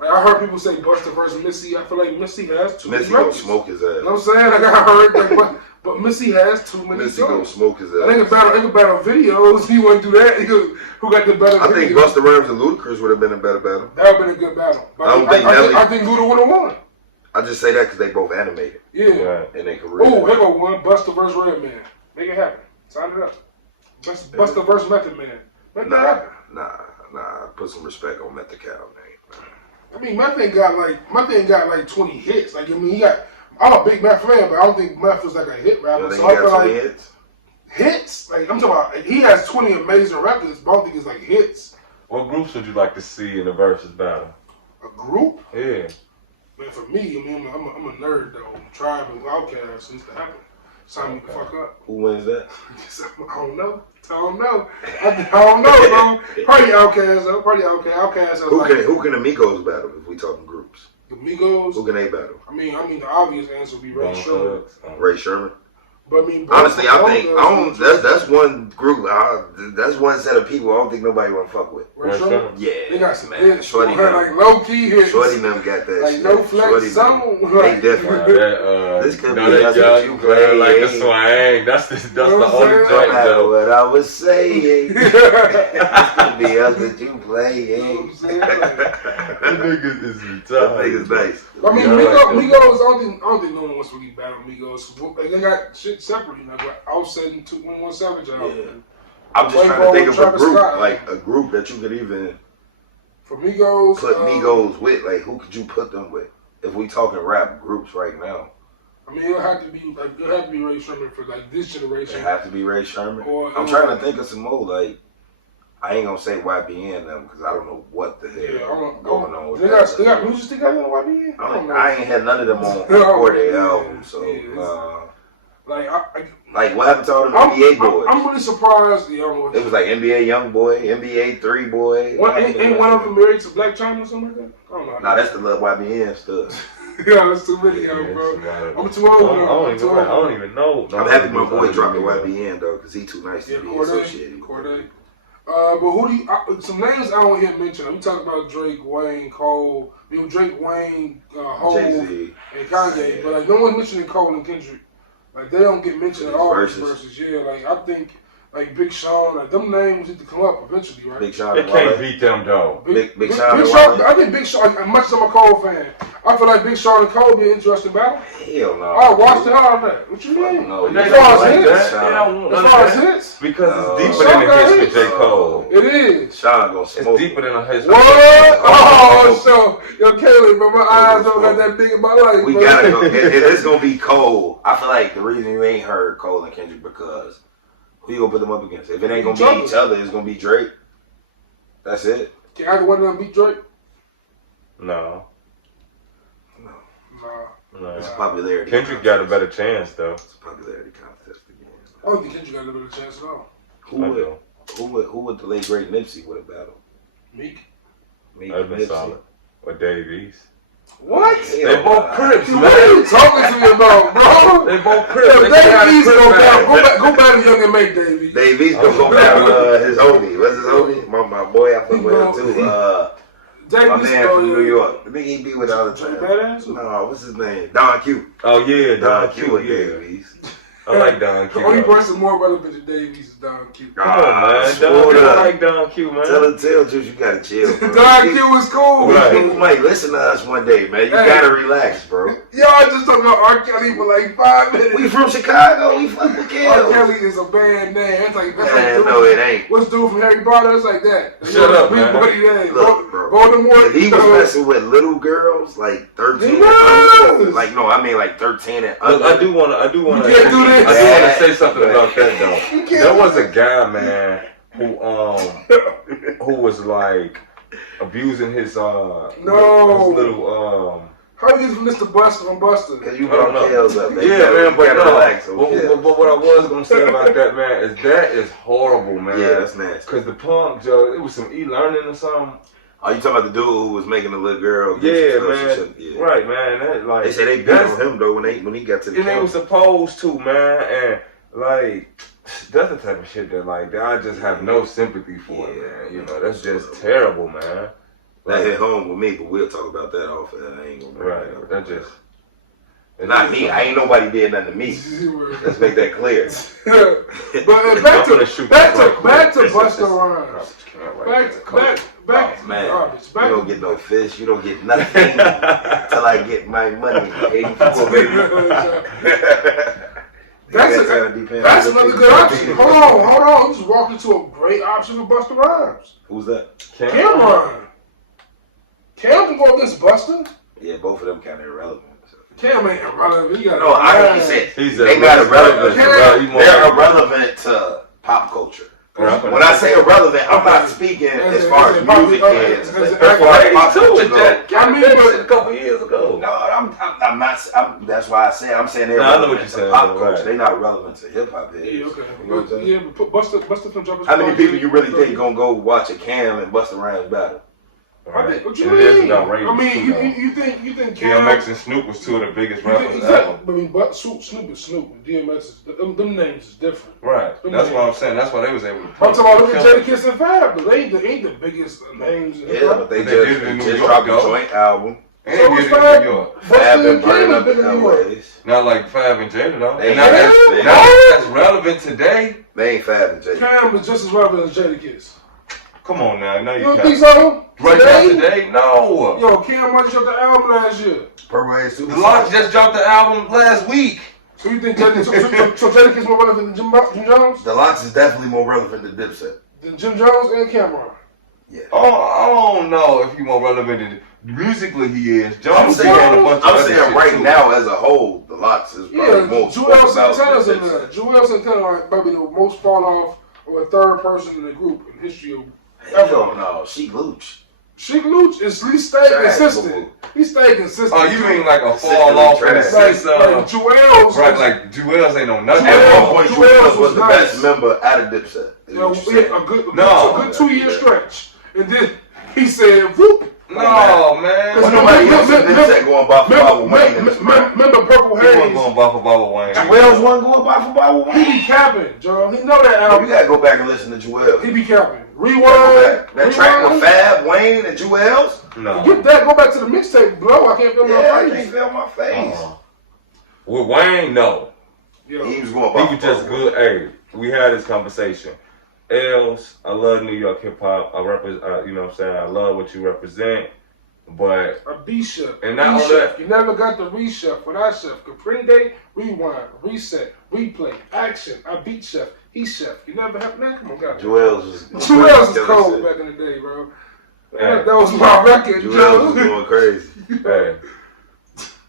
Like I heard people say Busta versus Missy. I feel like Missy has too many. Missy gonna smoke his ass. You know what I'm saying? Like I heard, but Missy has too many. Missy gonna smoke his ass. They can battle videos. He wouldn't do that. Who got the better? I think Busta Rhymes and Ludacris would have been a better battle. That would have been a good battle. But I think Luda would have won. I just say that because they both animated. Yeah. In their career. Oh, here go one. Busta versus Redman. Make it happen. Sign it up. Busta versus Method Man. Make that happen. Nah. Put some respect on Method Cow name. I mean, my thing got like 20 hits. Like, I mean, he got. I'm a big Meth fan, but I don't think Meth was like a hit rapper. So I feel like hits. Hits? Like I'm talking about. He has 20 amazing records, but I don't think it's like hits. What groups would you like to see in the versus battle? A group? Yeah. Man, for me, I mean, I'm a nerd though. Tribe and Outkast needs to happen. Sign me the fuck up. Who wins that? I don't know. I don't know, bro. Probably Outkast though. Probably Outkast. Who can the Migos battle if we talking groups? The Migos. Who can they battle? I mean, the obvious answer would be Ray Sherman. Ray Sherman. But I mean, honestly, that's one group. That's one set of people I don't think nobody want to fuck with. Ray Sherman? Yeah, they got some hits. Shorty them, like low key hits. Shorty them got that. Like shit. no flex song. They different. This could be that's what you play. Like the swang. That's the only joint though. What I was saying. This could be us that you play. Niggas is retarded. Niggas nice. I mean, Migos. I don't think no one wants to really battle Migos. Like, they got shit separate, you know. But Offset and 21 Savage out. Yeah. I'm just trying to think of a group, like a group that you could even for Migos put Migos with. Like, who could you put them with? If we talking rap groups right now. I mean, it'll have to be Ray Sherman for like this generation. It have to be Ray Sherman. Or, I'm trying to think of some more like. I ain't gonna say YBN them because I don't know what the hell going on with that. They got music together on YBN? I ain't had none of them on their album, so like what happened to all the NBA boys? I'm really surprised. It was like NBA Young Boy, NBA 3 Boy. Ain't one of them married to Black China or something like that? I don't know. Nah, that's the little YBN stuff. Yeah, that's too many of them, bro. I'm too old. I don't even know. I'm happy my boy dropped the YBN though, because he too nice to be associated. Corday. But who do you? Some names I don't hear mentioned. We talk about Drake, Wayne, Cole. Drake, Wayne, Hov, Jay-Z. and Kanye. Yeah. But like no one mentioning Cole and Kendrick. Like they don't get mentioned at all. Versus. Yeah. Like I think. Like Big Sean, like them names need to come up eventually, right? Big Sean, they can't beat them though. Big Sean. I think Big Sean. As much as I'm a Cole fan, I feel like Big Sean and Cole be an interesting battle. Hell no. I watched the hell out of that. What you mean? No, as far as hits, as far as hits, because it's deeper than the hits with J. Cole. It is. Sean gonna smoke. It's deeper than a hits. What? Oh, so yo, Caleb, but my eyes don't got that big in my life. We gotta go. It's gonna be Cole. I feel like the reason you ain't heard Cole and Kendrick because. Who you gonna put them up against? If it ain't gonna be each other, it's gonna be Drake. That's it. Can either one of them beat Drake? No. It's popularity. Kendrick got a better chance though. It's a popularity contest again. I don't think Kendrick got a better chance at all. Who would the late great Nipsey would have battled? Meek. That'd been solid. Or Dave East. What? They both Crips, man. What are you talking to me about, bro? They both Crips. Dave East go battle Young and Make, Dave East. Dave East go battle his homie. What's his homie? My boy, I fuck with him too. My man from New York. The big he be with all the time. No, what's his name? Don Q. Oh yeah, Don Q and Dave East. I like Don Q. The only person more relevant to Dave East is Don Q. Come on, man. I like Don Q, man. Tell Juice you gotta chill, bro. Don Q is cool. People might listen to us one day, man. You gotta relax, bro. Y'all just talking about R. Kelly for like 5 minutes. We from Chicago. We fuck with Kelly. R. Kelly is a bad name. That's like no, it ain't. What's dude from Harry Potter? It's like that. Shut up, man. Look, bro. Voldemort. If he was messing with little girls, like 13 and under. Like, no, I mean like 13 and under. Look, I do wanna You can't do this. I do wanna say something about that though. There was a guy, man, who was like abusing his his little How you from Mr. Busta from Busta? Cause you brought Kels up, man. Yeah, man, but relax. But what I was gonna say about that, man, is that is horrible, man. Yeah, that's nasty. Cause the punk, Joe, it was some e-learning or something. Oh, you talking about the dude who was making the little girl? Yeah, man. Yeah. Right, man. That, like, they said they beat on him though when he got to the. And they was supposed to, man, and like that's the type of shit that like I just have no sympathy for, man. You know, that's just terrible, man. That hit home with me, but we'll talk about that off air. I ain't gonna bring that up. That just. Not me. I ain't nobody did nothing to me. Let's make that clear. But back to Busta Rhymes. Back to man. garbage. You don't get no fish. You don't get nothing till I get my money. 84, baby. That's another good option. Hold on. You just walked into a great option for Busta Rhymes. Who's that? Cameron. Cam can go against Busta. Yeah, both of them kind of irrelevant. Cam ain't irrelevant. No, I ain't said they not irrelevant. They're irrelevant to pop culture. When I say irrelevant, I'm not speaking as far as music is. As far as pop culture goes. I mean, a couple years ago. No, I'm not. That's why I say I'm saying they're relevant to pop culture. They're not relevant to hip hop. Yeah, okay. Yeah, but Busta from Jumpers. How many people you really think gonna go watch a Cam and Busta Rhymes battle? Right. What you mean? I mean, you think Cam... DMX and Snoop was two of the biggest rappers ever. I mean, Snoop is Snoop. DMX is... Them names is different. Right. That's what I'm saying. That's why they was able to... I'm talking about, look at Jadakiss and Fab, but they ain't the biggest names. Yeah, but they just dropped a joint album. And they did it in New York. Fab been burning up in LA's. Not like Fab and Jada, though. That's relevant today. They ain't Fab and Jada. Cam is just as relevant as Jadakiss. Come on now, no, you don't think so? Right now today? No. Yo, Cam just dropped the album last year. The Lox just dropped the album last week. So you think Jadakiss more relevant than Jim Jones? The Lox is definitely more relevant than Dipset. Than Jim Jones and Cameron. Yeah. I don't know if he's more relevant than musically he is. I'm saying right now as a whole, the Lox is probably more Joel Santana's in there. Joel Santana is probably the most fall off of a third person in the group in history of ever. No, Sheek Louch. Sheek Louch is he stayed consistent. He stayed consistent. Oh, you mean like a fall off in the sense of Joel's? Right, like Joel's ain't no nothing. At one point, Joel's was the best member out of Dipset. A good 2-year stretch, and then he said, "Whoop, No, man. Well, nobody else in Dipset going bar for bar with Wayne. Remember Purple He wasn't Haze? going bar for bar with Wayne. Joel's wasn't going bar for bar with Wayne. He be capping, Joe. He know that You album. gotta go back and listen to Joel. He be capping. Rewind. That track with Fab, Wayne, and Joel's. No. Get that. Go back to the mixtape. Blow. I can't feel my I face. can't feel my face. With Wayne, no. Yo. He was going He bar was for just bar. good. Hey, we had this conversation. Els, I love New York hip hop. I represent. You know what I'm saying? I love what you represent. But A B chef. And not only chef. that- You never got the re-chef without chef. Caprende, rewind, reset, replay, action. I beat chef. He chef. You never have man. Come on, God. Joel's was. Joel's was cold back in the day, bro. hey, That was my record, Joel's was Joe. going crazy. hey,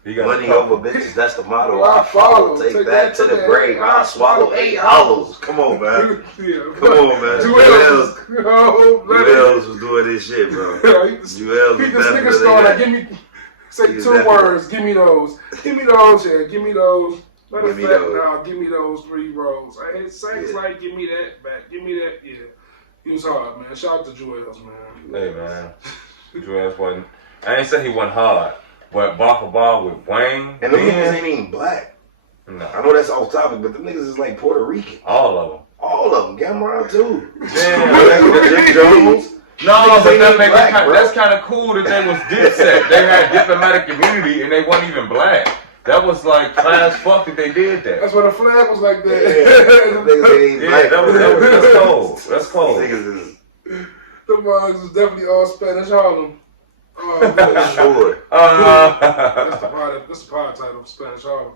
he got Money a couple. over bitches, that's the motto. Well, I follow. Take that to the that. grave. I swallow 8 hollows. Come on, man. Yeah. Come on, man. Joel's. Joel's was doing this shit, bro. Joel's He was just nigga definitely started like, that. give me, say He was 2 definitely- words, give me those. Give me those, yeah, give me those. Matter of Give me fact, those. now, give me those 3 rolls. I had sex like, give me that back, give me that, yeah. He was hard, man. Shout out to Joel's, man. Hey, man. Joel's wasn't. I ain't say he wasn't hard, but bar for bar with Wayne. And them niggas then, ain't even black. no, I know that's off topic, but them niggas is like Puerto Rican. all of them. All of them. Gamma too. Damn. Jim Jones. No, Niggas but ain't that make black, it bro. that's kind of cool that they was Dipset. They had diplomatic immunity and they wasn't even black. That was like class fuck that they did that. That's why the flag was like Yeah, that. them niggas ain't Yeah, black. that's cold. That's cold. Niggas is The mugs was definitely all Spanish Harlem. for sure. That's the pod title, Spanish Harlem.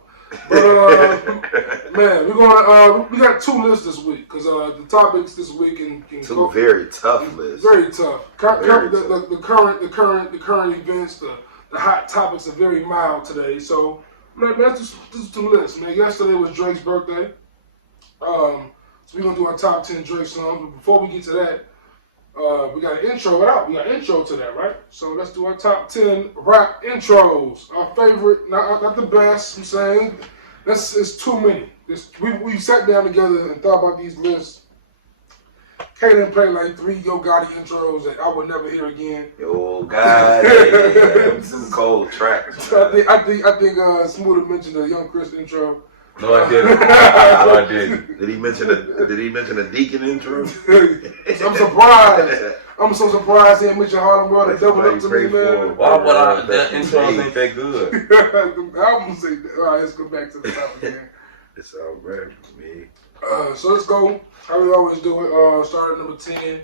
But man, we're gonna we got 2 lists this week because the topics this week can Two go very tough lists. very tough. Very The current events, the hot topics are very mild today. So man, let's do 2 lists, man. Yesterday was Drake's birthday. So we're gonna do our top 10 Drake songs. But before we get to that, we got an intro out. We got an intro to that, right? So let's do our top 10 rap intros. Our favorite, not the best. I'm saying it's too many. We sat down together and thought about these lists. Kaden played like 3 Yo Gotti intros that I would never hear again. Yo, God, yeah, some cold tracks. I think Smooda mentioned the Young Chris intro. No, I didn't. No, I didn't. Did he mention a Deacon intro? I'm surprised. I'm so surprised he didn't mention Harlem World to double up to me, man. Why would I? That intros ain't that good. The album say that. All right, let's go back to the topic again. It's all right for me. So let's go. How we always do it. Start at number 10.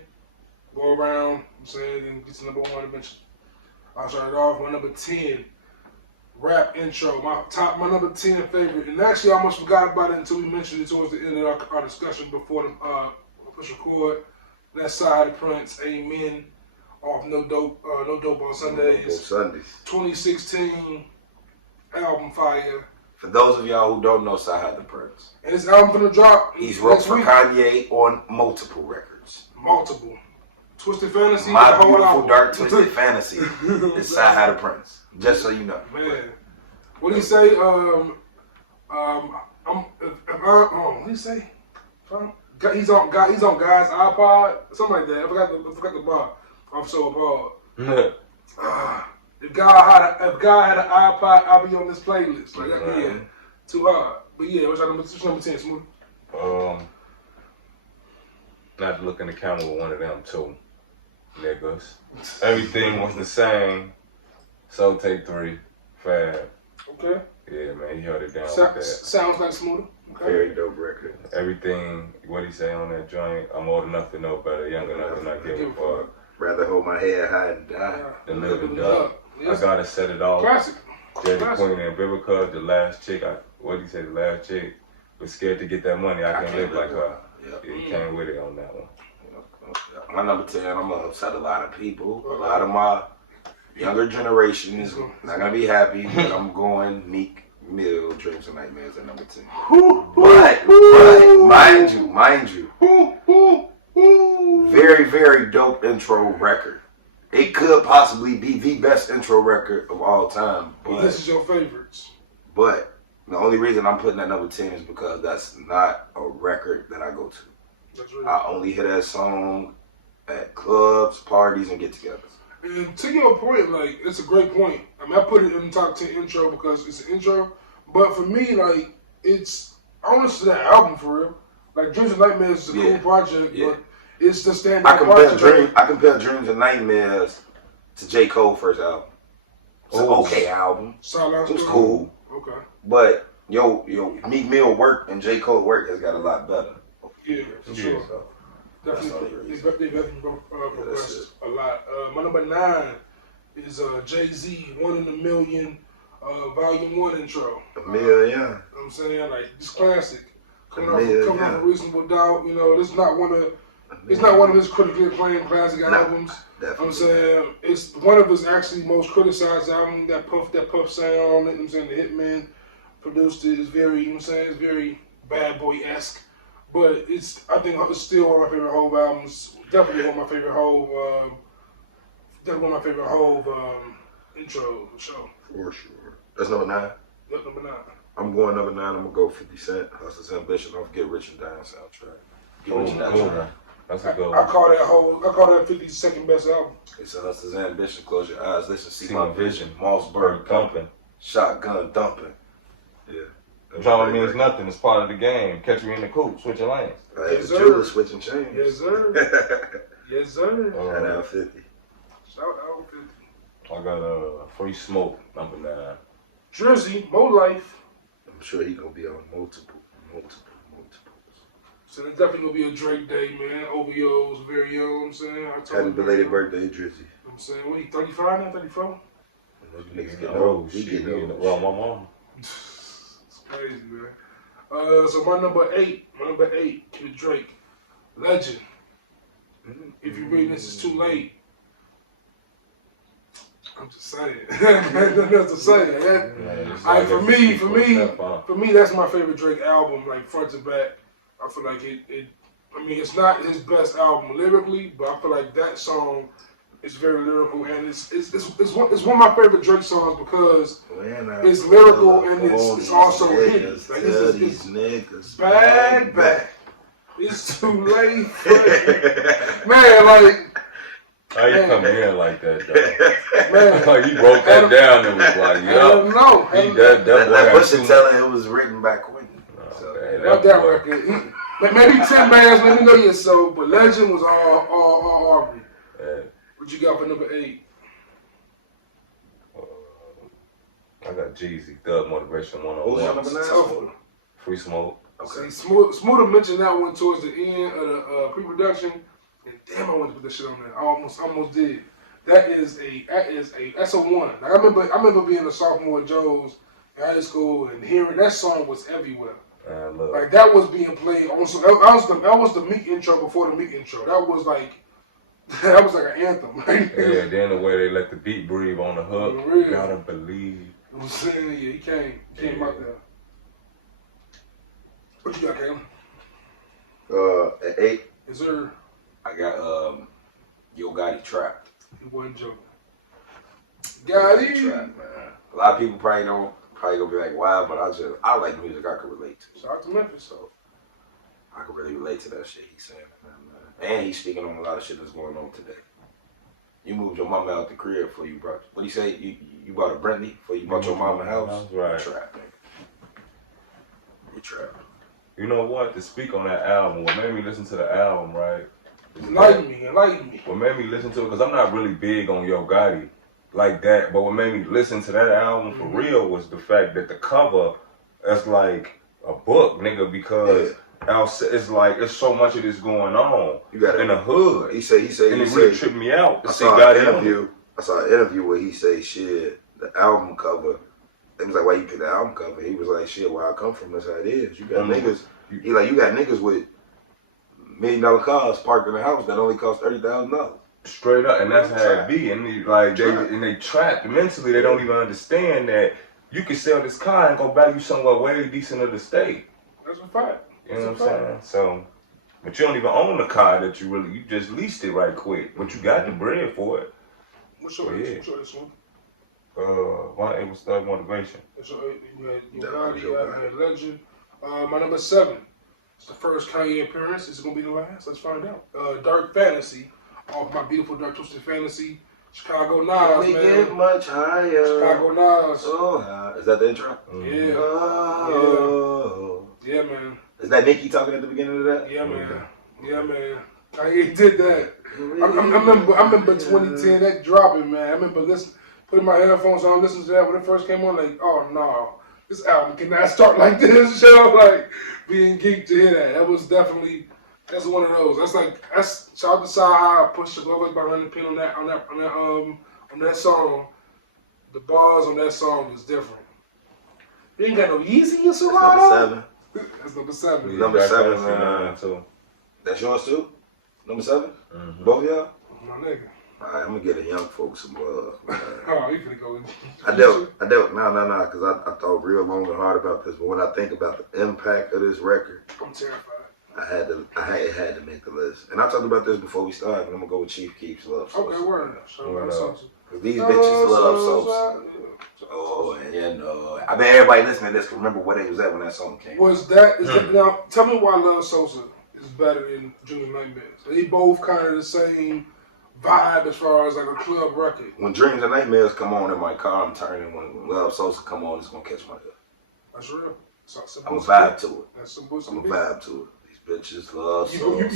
Go around. I'm saying, and get to number 1 eventually. I'll start it off with number 10. Rap intro. My number 10 favorite. And actually, I almost forgot about it until we mentioned it towards the end of our discussion before the push record. That side Prince, Amen. Off No Dope on Sundays. 2016 album Fire. For those of y'all who don't know Sahad the Prince, And his album gonna drop. he's wrote next for week. Kanye on multiple records. Multiple. Twisted Fantasy. My the whole Beautiful album. Dark Twisted Fantasy is Sahad the Prince. Just so you know. Man, what did he say? What did he say? He's on Guy's iPod, something like that. I forgot the bar. I'm so appalled. If God had an iPod, I'll be on this playlist. Like that, yeah, too hard. But yeah, what's number 10, Smooth? Not to look in the camera with one of them too, niggas. Everything was the same. So take 3, Fab. Okay. Yeah, man, he held it down with that. Sounds like Smooth. Okay. Very dope record. Everything, what he say on that joint, I'm old enough to know better, young enough to not give a fuck. Rather hold my head high and die. Than live and die. I gotta set it off. Classic. Yeah, the Queen and Vivica, the last chick, what did he say, the last chick was scared to get that money. I can't live like her. Yep. Yeah, he came with it on that one. My number 10, I'm gonna upset a lot of people. A lot of my younger generation is not gonna be happy, but I'm going Meek Mill, Dreams and Nightmares at number 10. But mind you, very, very dope intro record. It could possibly be the best intro record of all time. But This is your favorites. But the only reason I'm putting that number 10 is because that's not a record that I go to. That's right. I only hear that song at clubs, parties, and get-togethers. And to your point, like, it's a great point. I mean, I put it in the top 10 intro because it's an intro. But for me, like, I want to listen to that album for real. Like, Dreams and Nightmares is a cool project, but it's the standout project. I compare Dreams and Nightmares to J. Cole's first album. It's an okay album. It was cool. Okay. But, Meek Mill work and J. Cole work has got a lot better. Yeah, for sure. So. Definitely, they progressed a lot. My number 9 is Jay-Z, 1 in a Million, Volume 1 intro. A million. You know what I'm saying? Like, this classic. Coming off of Reasonable Doubt, this is not one of his critically acclaimed classic albums. Definitely. I'm saying it's one of his actually most criticized albums. That puff sound on it. I'm saying the Hitman produced it. It's very, it's very Bad Boy-esque. But I think it's still one of my favorite Hove albums. Definitely one of my favorite Hove. Intro for sure. For sure. That's number 9. Yep, number 9. I'm going number 9. I'm gonna go 50 Cent. Hustler's Ambition off Get Rich and Die soundtrack. Get Rich and Die. That's a good one. I call that 50's second best album. It's a Hustler's Ambition. Close your eyes, listen, see my vision. Mossberg thumping, shotgun dumping. Yeah. Drama means nothing. It's part of the game. Catch me in the coop, switching lanes. Yes, sir. Jeweler switching chains. Yes, sir. Yes, sir. Shout out 50. Shout out 50. I got Free Smoke, number 9. Jersey, Mo Life. I'm sure he gonna be on multiple. So there's definitely gonna be a Drake day, man. OVO's very young, you know what I'm saying? Happy belated birthday, Drizzy. You know what I'm saying? What, he 35 now, 34? Those niggas getting old. He getting old. Well, my mom. It's crazy, man. So my number 8, Kid Drake, Legend. If you're reading this, it's too late. I'm just saying. Nothing else to say. Yeah, for me, that's my favorite Drake album, like front to back. I feel like it's not his best album lyrically, but I feel like that song is very lyrical, and it's one of my favorite Drake songs because it's lyrical and it's also hidden. Like it's niggas back. It's too late, man. Like. How you come in like that, though? Man, like you broke that down and was like, yo. No. That Busta telling it was written by Quentin. Not that record. Maybe 10 bands, let me know yourself, but Legend was all Aubrey. What you got for number 8? I got Jeezy, Thug Motivation 101. Who's number 9? Free Smoke. Okay. See, Smooda mentioned that one towards the end of the pre-production. And damn, I wanted to put that shit on there. I almost did. That's a 1. Like I remember being a sophomore at Joe's in high school and hearing that song was everywhere. Like that was being played. Also, that was the Meek intro before the Meek intro. That was like an anthem. Right? Yeah, then the way they let the beat breathe on the hook. You gotta believe. You know what I'm saying? Yeah, he came out there. What you got, Caleb? At 8. Yes, sir. I got Yo Gotti Trapped. He wasn't joking. Gotti. Trapped, man. A lot of people probably gonna be like, wow, but I like music I can relate to. Shout out to Memphis. So I can really relate to that shit he's saying, man. And he's speaking on a lot of shit that's going on today. You moved your mama out the crib before you brought. What do you say? You bought a Bentley before you bought your mama a house? Right. You're trapped, man. You're trapped. You know what? To speak on that album, what made me listen to the album, right? Enlighten me. What made me listen to it, because I'm not really big on Yo Gotti like that, but what made me listen to that album for real was the fact that the cover is like a book, nigga, because it's like, it's so much of this going on in the hood. He said, and it really tripped me out. I saw an interview where he say, shit, the album cover, it was like, why you pick the album cover? He was like, shit, where I come from, that's how it is. You got niggas, you got niggas with $1 million cars parked in the house that only cost $30,000. Straight up, and that's how it be. And they trapped mentally. They don't even understand that you can sell this car and go buy you somewhere way decent of the state. That's a fact. You know what I'm saying? So, but you don't even own the car that you just leased it right quick. But you got the bread for it. What's your this one? It was Thug Motivation. So you had Legend. My number 7. It's the first Kanye appearance. Is it gonna be the last? Let's find out. Dark Fantasy, off my beautiful Dark Twisted Fantasy. Chicago Nas, we man. get much higher. Chicago Nas. Oh, is that the intro? Yeah. Oh. Yeah, man. Is that Nicki talking at the beginning of that? Yeah, man. Yeah, man. He did that. I remember 2010, that dropping, man. I remember putting my headphones on, listening to that when it first came on, like, oh, no. This album cannot start like this, like, being geeked to hear that. That was definitely, that's one of those. That's shout out to Sci-Hi, Push the Global by 100 pin on that song. The bars on that song is different. You ain't got no Yeezy or Serato? That's number 7. Number 7, man. That's yours too? Number 7? Mm-hmm. Both of y'all? My nigga. Alright, I'm gonna get the young folks some love. Oh, you finna go in. I dealt, because I thought real long and hard about this, but when I think about the impact of this record, I'm terrified. it had to make the list. And I talked about this before we started, and I'm gonna go with Chief Keef's Love Sosa. Okay, word. Because these bitches love Sosa. Oh, and I bet everybody listening to this can remember where they was at when that song came. Now, tell me why Love Sosa is better than Dreams and Nightmares. They both kind of the same vibe as far as like a club record. When Dreams and Nightmares come on in my car, I'm turning. When Love Sosa come on, it's gonna catch my ear. That's real. I'm a vibe to it. I'm a vibe to it. Bitches love you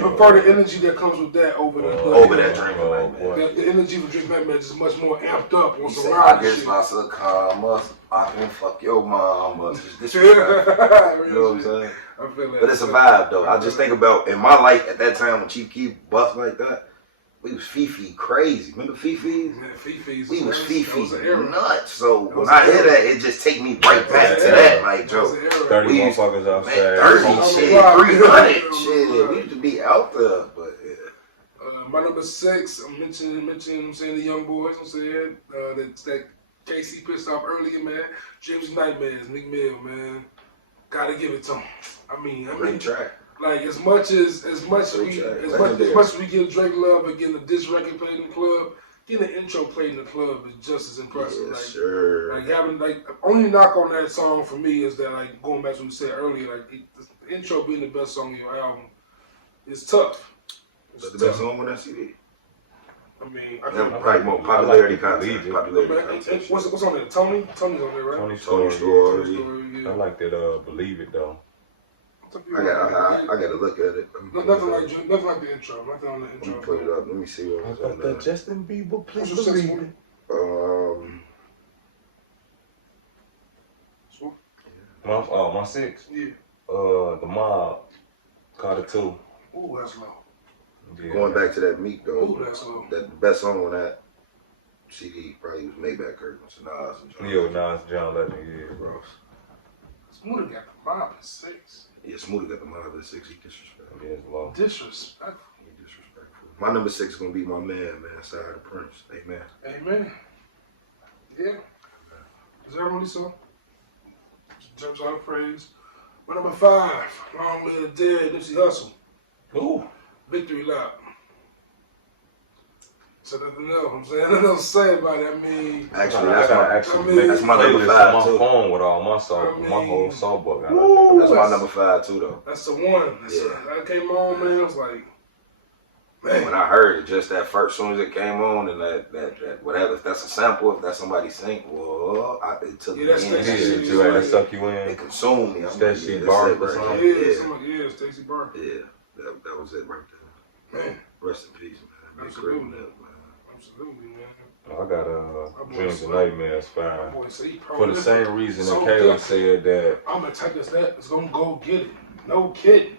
prefer the energy that comes with that over that Dream and Nightmares. The energy for Dream and Nightmares is much more amped up on some I shit. guess lots of karma. I can fuck your mama. You know what I'm saying? I feel that. But it's a vibe though. I just think about in my life at that time when Chief Keef bust like that. We was Fifi crazy. Remember Fifi's? Yeah, Fifi's. We was Fifi nuts. So when I hear that, it just take me right back to that. Like, Joe, 30 motherfuckers outside. 30 shit, 300 shit. We used to be out there, but yeah. My number 6, I'm mentioning, I'm saying the young boys. I'm saying that KC pissed off earlier, man. Dreams and Nightmares, Nick Mill, man. Gotta give it to him. I mean, great track. Like as much as we give Drake love for getting the diss record played in the club, getting the intro played in the club is just as impressive. Yes, sure. Like having only knock on that song for me is that like going back to what we said earlier, like the intro being the best song on your album is tough. It's the best song on that CD. I mean, probably more popularity content. What's on there? Tony's on there, right? Tony Story. Yeah. I like that. Believe It though. I gotta look at it. Nothing like the intro. Nothing on the intro. Let me put it up. Let me see what was on there. Justin Bieber, please believe it. My 6. Yeah. The Mob, Carter 2. Ooh, that's low. Yeah. Going back to that Meek though. Ooh, that's low. The best song on that CD probably was Maybach Curtains. Nas and John. Yeah, Nas, John Legend. Yeah, bro. Smooda got the Mob at 6. Yeah, Smooda got the Mob at 6. He disrespectful. Yeah, it's low. Disrespectful. He disrespectful. My number 6 is gonna be my man, Side of the Prince. Amen. Amen. Yeah. Deservedly so. Deserves all the praise. My number 5, Long Live the Dead, Nipsey Hussle. Ooh. Victory Lap. So nothing else. I'm saying nothing else to say about it. I mean, actually, that's my number 5 on too. My phone with all my songs, my whole songbook. That's my number 5 too, though. That's the one. That came on, man. I was like, man. When I heard it, just that first, soon as it came on, and that whatever, if that's a sample, if that's somebody sing, well, it took me in. That suck you in. It consumed me. Stacey Barker or something. Yeah, Stacey Barker. Yeah, that was it right there. Man. Rest in peace, man. Absolutely, man. I got Dreams and Nightmares 5. For the prolific. same reason that Caleb said that. I'm gonna take this that. It's gonna go get it. No kidding.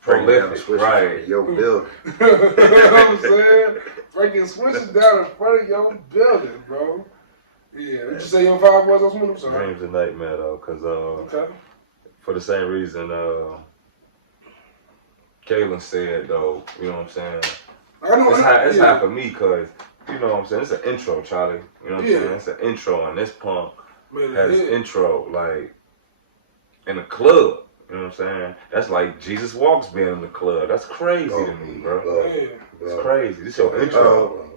Prolific, right? Your building. You know what I'm saying? Breaking switches down in front of your building, bro. Yeah. Did you say your 5 was on Smooth? I'm sorry. Dreams and Nightmare though, cause okay. For the same reason Caleb said though, you know what I'm saying? It's high for me, cause you know what I'm saying. It's an intro, Charlie. You know what I'm saying? It's an intro, and this punk had his intro like in a club. You know what I'm saying? That's like Jesus Walks being in the club. That's crazy to me, bro. It's crazy. This your intro.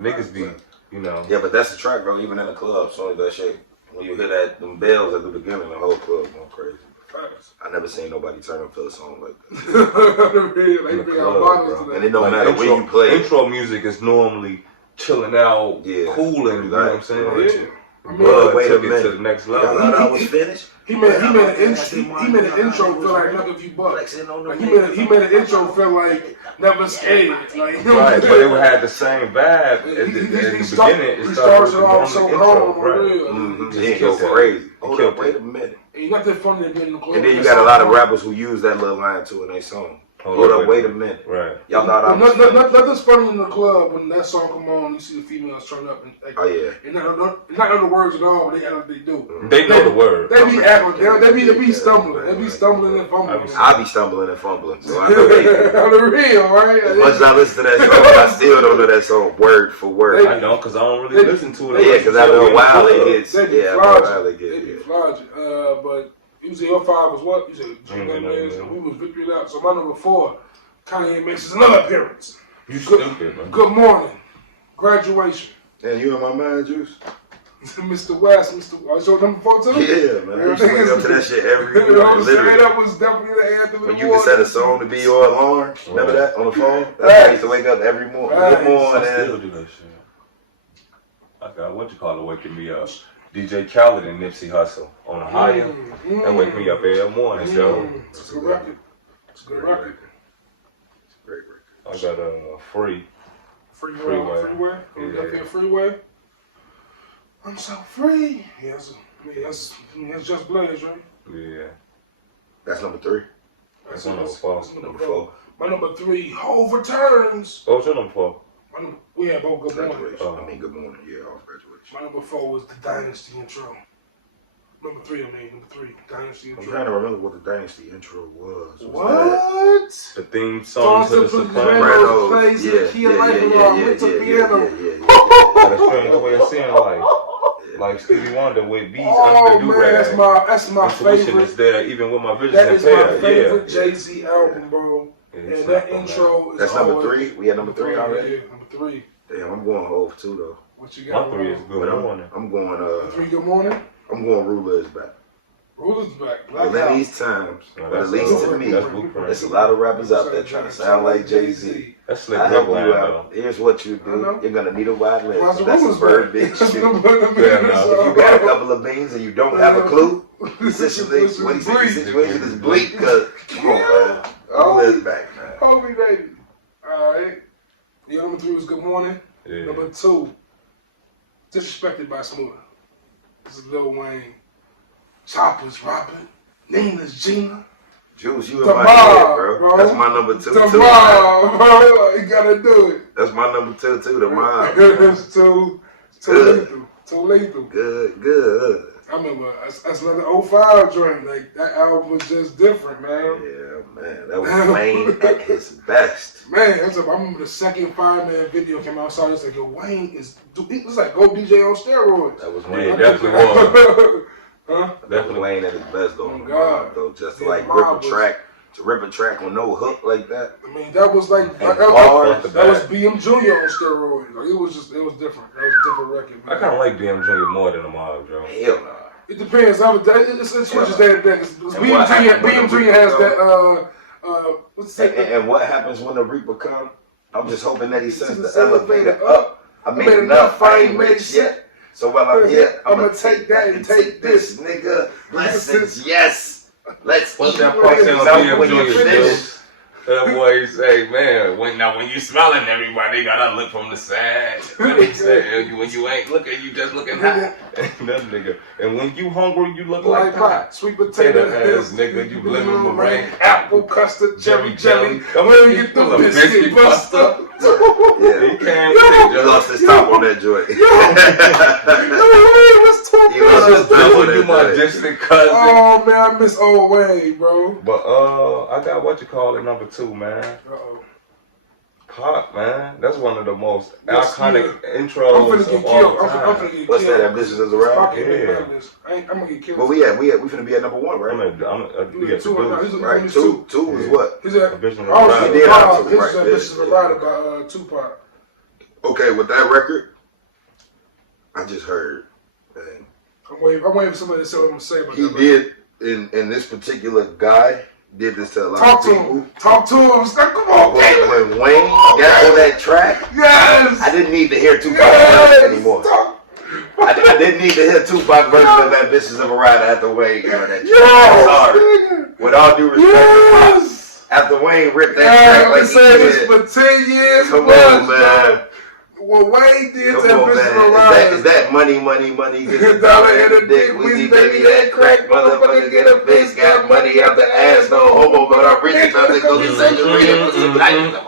Niggas be, you know. Yeah, but that's the track, bro. Even in the club, so that shit. When you hear them bells at the beginning, the whole club going crazy. Facts. I never seen nobody turn up to a song like that. They bring out bottles to that. And it don't matter when you play. Intro music is normally chilling out, cooling. You know what I'm saying? Yeah. But took it to the next level. I thought I was finished. He made an intro feel like Nothing Few Bucks. Like he made an intro feel like Never Scared. Like, right, but it had the same vibe at the beginning. It started off so calm, right. He ain't go crazy. Hold up, wait a minute. Ain't nothing funny than being in the club. And then you got a lot of rappers who use that little line too in their song. Hold up, wait a minute. Right. Y'all thought I was nothing's funny in the club when that song come on. You see the females turn up and and not know the words at all, but they act like they do. They know the words. They be acting. They be stumbling. They be stumbling and fumbling. I be stumbling and fumbling, so I know they do. On the real, right? As much as I listen to that song, I still don't know that song word for word. I know, because I don't really listen to it. Yeah, because after a while they get. They be flogging. But you said your 5 was what? You said we was Victory Lap. So my number 4, Kanye makes another appearance. You stupid, man. Good morning. Graduation. Yeah, you in my mind, Juice? Mr. West, I showed number 4 too? Yeah, man. I used to wake up to that shit every You know what morning, I'm saying? literally. That was definitely the anthem. When you can set a song to be your alarm, remember that on the phone? That's how I used to wake up every morning. Good morning. I still do that shit. I got what you call it waking me up. DJ Khaled and Nipsey Hussle on a higher. That wake me up every morning, Joe. It's a good record. It's a good record. It's a great record. I got a Freeway. Yeah. Freeway. I'm so free. Yes, that's Just Blaze, right? Yeah. That's number 3. That's number 4. Number 4. My number 3, Hove Returns. What's your number 4? We had both Good Morning. Good morning. Yeah, off graduation. My number 4 was the Dynasty intro. Number 3, number 3, Dynasty intro. I'm trying to remember what the Dynasty intro was. What? The theme song to the Sopranos plays the key of life along with the piano. That's a strange way of saying life. Like Stevie Wonder with beats under the do-rag. That's my favorite. Is there even with my vision that is impaired. my favorite Jay-Z album, bro. And that intro is That's number 3? We had number 3 already? Yeah, number 3. Damn, I'm going Hove too, though. What you got? My 3 is Good Morning. I'm going, 3 Good Morning? I'm going Ruler is Back. Ruler's back. Well, in these times, but at least to me, there's a lot of rappers out there trying to sound like Jay-Z. That's like I help you out. Here's what you do. You're gonna need a wide lens. That's a bird big shit. If you got a couple of beans and you don't have a clue, the situation is bleak. Cause come on, man. Ruler is back, man. Holy baby. All right. Your number 3 was Good Morning. Yeah. Number 2, Disrespected by Smooda. This is Lil Wayne. Chopper's rapping. Nina's Gina. Juice, you in my head, bro. That's my number 2 too. The mob, bro. You gotta do it. That's my number 2 too. The mob. It's too lethal. Too lethal. Good. I remember that's another 05 joint. Like that album was just different, man. Yeah, man. That was Wayne at his best. Man, I remember the second Fireman video came out. I saw this like, yo, Wayne is. It's like Go DJ on steroids. That was Wayne. Yeah, definitely was. Huh? Definitely Wayne at his best though. Oh, God. Though, just to like rip a track with no hook like that. I mean, that was like that was BM Jr. on steroids. Like, it was different. That was a different record. I kind of like BM Jr. more than the Mob, Joe. Hell nah. It depends. It switches day to day. BM Jr. has that. What's that? And what happens when the Reaper comes? I'm just hoping that he sends the elevator up. I made enough. I ain't rich yet. So while I'm here, I'm gonna take that and take this, nigga. Blessings, yes. Let's What's eat. that part on When you BM Jr. finish. That boy say, man, when you smiling, everybody gotta look from the side. When he say, when you ain't looking, you just looking hot. That nigga. And when you hungry, you look like pot. Sweet potato ass nigga, you living with rain. Apple custard, cherry jelly. Come on, get the biscuit buster. Yeah, he came with it. He lost his top on that joint. He lost his top on that my distant cousin. Oh man, I miss old Wayne, bro. But I got what you call it number 2, man. Pop, man. That's one of the most iconic intros of all time. What's that? Ambitious as a rapper? Yeah. I'm gonna get killed. Well, we finna be at number 1, right? We at 2 right? 2 was what? He's at Ambitious as a Rapper by Tupac. Okay, with that record, I just heard. Man, I'm waiting for somebody to say what I'm gonna say about he that. did and this particular guy did this to a lot Talk of to people. him. Talk to him. Come on, When Wayne got on that track, yes, I didn't need to hear Tupac verses anymore. I didn't need to hear Tupac verses of Ambitious of a Rider after Wayne got on that track. Yes, Sorry. With all due respect, yes. after Wayne ripped that track like he this did. for 10 years. Come on, man. What Wayne did to Come on, Ambitious man. of a Rider. Is that money? Get the dollar and the dick. Weezy baby, that crack. Motherfucker, get a bitch. Got money out the ass. No homo, but I'm rich enough to go get senorita for some diamonds.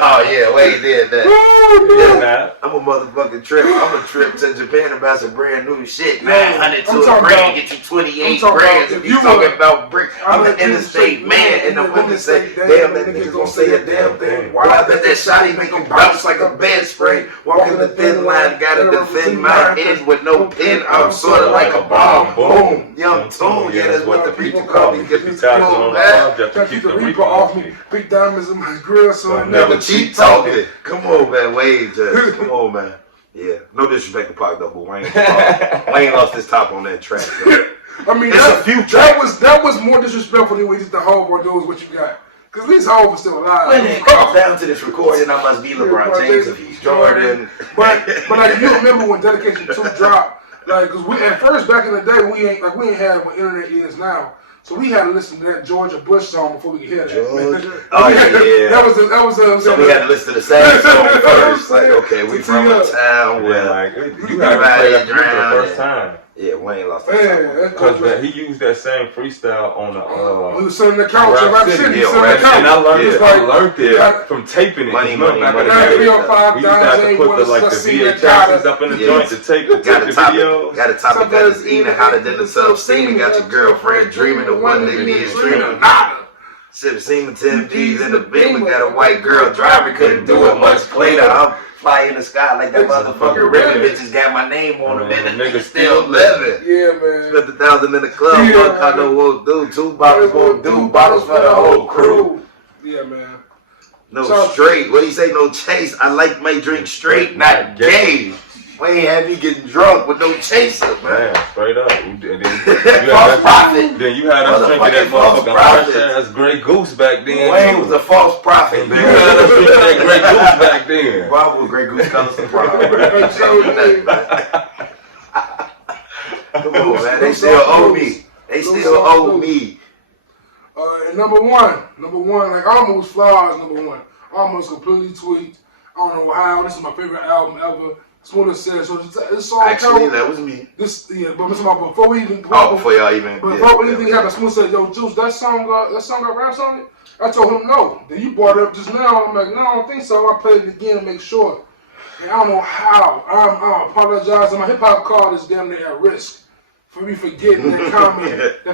Oh, yeah, Wayne did that. Yeah, I'm a motherfucking trip. I'm a trip to Japan to buy some brand new shit. 900 to a grand. Get you 28 grand. If you talking about bricks, I'm an interstate man. And the women say, damn, that nigga gonna say a damn thing. Why I bet that shotty make him bounce like a bed spray. Walking the thin line, gotta defend my end with no pen. I'm sorta like a bomb. Boom. Young Tune, yeah, that's what the people call me. Get these people on that. Gotta keep the reaper off me. Big diamonds in my grill, so I Never cheap talking. Come on, man. Wayne just. Come on, man. Yeah. No disrespect to Pac though, but Wayne lost his top on that track. Though. I mean, that was more disrespectful than we just the whole or knows what you got. Because at least Hov is still alive. When it comes down to this recording, I must be LeBron James if he's Jordan. But like, you remember when Dedication 2 dropped, like, because we at first back in the day we ain't had what internet is now. So we had to listen to that Georgia Bush song before we could hear that. Georgia. Oh yeah. That was so we had to listen to the same song first. Like, okay, we from a town where like you had to play that for the first time. Yeah, Wayne lost that song. Because he used that same freestyle on the he was sitting on the couch and rap shit. Yeah, and I learned it from taping it. Money. We used to have to put the VHSs up in the joint to tape the video. Got a topic that is eating hotter than the self-esteem. Got your girlfriend dreaming the one they need is dreaming. Sipping semen 10 G's in the Beamer. Got a white girl driving, couldn't do it much cleaner. I'm fly in the sky like that motherfucker ribbon. Bitches got my name on them and the nigga still living. Yeah, man. Spent 1,000 in the club. Fuck, I know what do. 2 bottles won't do. Bottles for the whole crew. Yeah, man. No straight. What do you say? No chase. I like my drink straight, not gay. Wayne had me getting drunk with no chaser, man. Straight up. False prophet. Then you had us drinking that motherfucking that's Grey Goose back then. Wayne was a false prophet, man. You had us drinking that Grey Goose back then. Why would Grey Goose colors the problem? Come on, man. They still owe me. They still owe me. And number one, like Almost Flies, number one. Almost completely tweaked. I don't know how. This is my favorite album ever. Smooda said so. This song actually, that was me. But before we even before y'all even before anything happened, Smooda said, "Yo, Juice, that song got raps on it." I told him no. Then you brought it up just now. I'm like, no, I don't think so. I played it again to make sure. And I don't know how. I apologize. And my hip hop card is damn near at risk for me forgetting that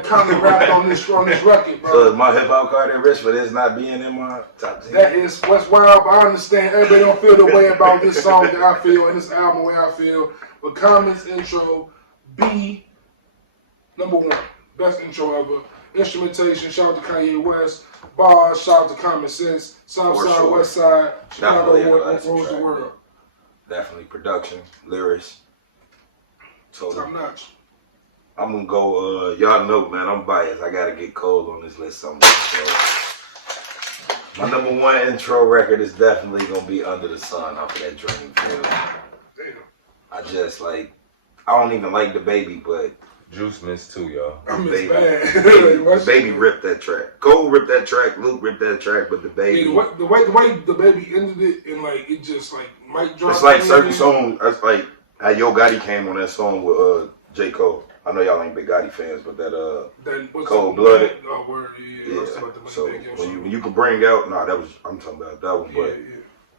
comment rapped on this record, bro. So is my hip hop card at risk for this not being in my top 10? That is what's wild, but I understand everybody don't feel the way about this song that I feel and this album the way I feel. But Common's intro, B, number one. Best intro ever. Instrumentation, shout out to Kanye West. Bars, shout out to Common Sense. Southside, Westside, Chicago rules the world. Definitely production, lyrics. Top notch. I'm gonna go, y'all know, man, I'm biased. I gotta get Cole on this list somewhere. So my number one intro record is definitely gonna be Under the Sun off of that Dream Field. I just I don't even like the baby, but Juice missed too, y'all. The baby ripped that track. Cole ripped that track, Luke ripped that track, but the baby. The way the baby ended it and it just mic drop. It's like certain songs. That's like how Yo Gotti came on that song with J. Cole. I know y'all ain't big Gotti fans, but that Cold Blooded. Oh, word, yeah. So when you can bring out, I'm talking about that one, but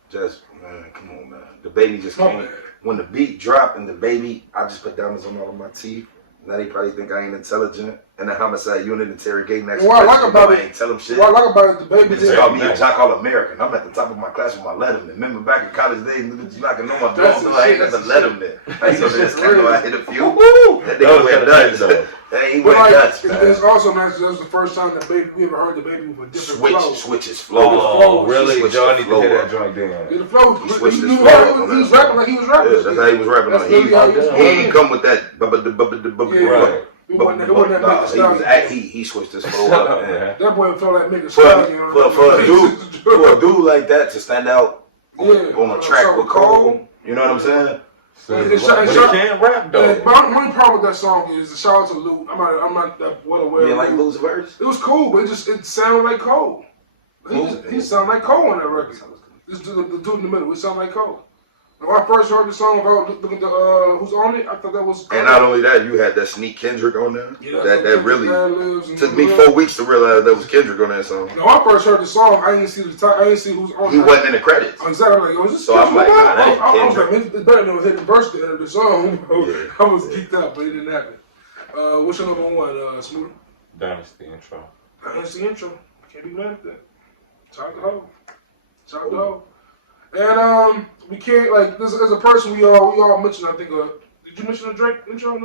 just man, come on, man. The baby just came. When the beat dropped and the baby, I just put diamonds on all of my teeth. Now they probably think I ain't intelligent. And the homicide unit interrogating that. What I like about it, I ain't tell them shit. What I like about it, the baby just called me a jock all American. I'm at the top of my class with my Letterman. Remember back in college days, niggas not gonna know my dog until I ain't got the Letterman. I used to just I hit a few. That nigga went nuts though. He went nuts, man. It's also nice. That was the first time that baby we ever heard the baby with a different flow. Switches flow. Oh, really? Y'all need to hear that joint then. Yeah, the flow. He switched his flow. He was rapping like he was rapping. Yeah, that's how he was rapping. He didn't come with that. Right. It wasn't that Megan Stallion. He switched his flow up. Man. That boy felt like Megan Stallion. For a dude like that to stand out on a track with Cole, you know what I'm saying? But he can't rap though. My problem with that song is the shout out to Luke. I'm not that well aware. You didn't like Luke's verse? It was cool, but it sounded like Cole. He sounded like Cole on that record. The dude in the middle, it sounded like Cole. When I first heard the song about look at the who's on it, I thought that was Cole. And not only that, you had that Sneak Kendrick on there. Yeah, that really took me 4 weeks to realize that was Kendrick on that song. When I first heard the song, I didn't see I didn't see who's on it. He wasn't in the credits. Exactly. Like, was this so I'm like, nah, that ain't Kendrick. I was like, it's better than hitting the verse at the end of the song. Yeah. I was geeked out, but it didn't happen. What's your number one, Smooda? Dynasty intro. Dynasty intro. Can't be mad at that. Shout out to Ho. And we can't like this as a person we all mentioned. I think did you mention a Drake intro?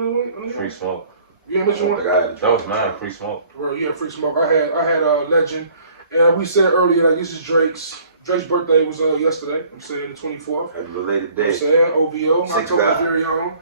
Free Smoke. You didn't mention one. That was mine. Free Smoke. Well, yeah, Free Smoke. I had Legend, and we said earlier like this is Drake's birthday was yesterday. I'm saying the 24th. Happy belated day. I'm saying OVO. October very young.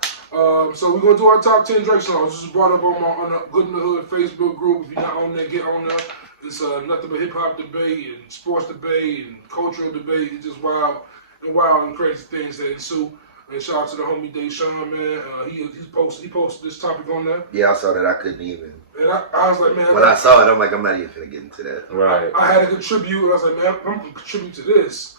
So we're gonna do our top 10 Drake songs. This is brought up on the Good in the Hood Facebook group. If you're not on there, get on there. It's nothing but hip hop debate and sports debate and cultural debate. It's just wild and crazy things that ensue. And shout out to the homie Deshaun, man. He posted this topic on there. Yeah, I saw that. I couldn't even. And I was like, man. When I saw it, I'm like, I'm not even finna get into that. Right. I had to contribute, and I was like, man, I'm gonna contribute to this.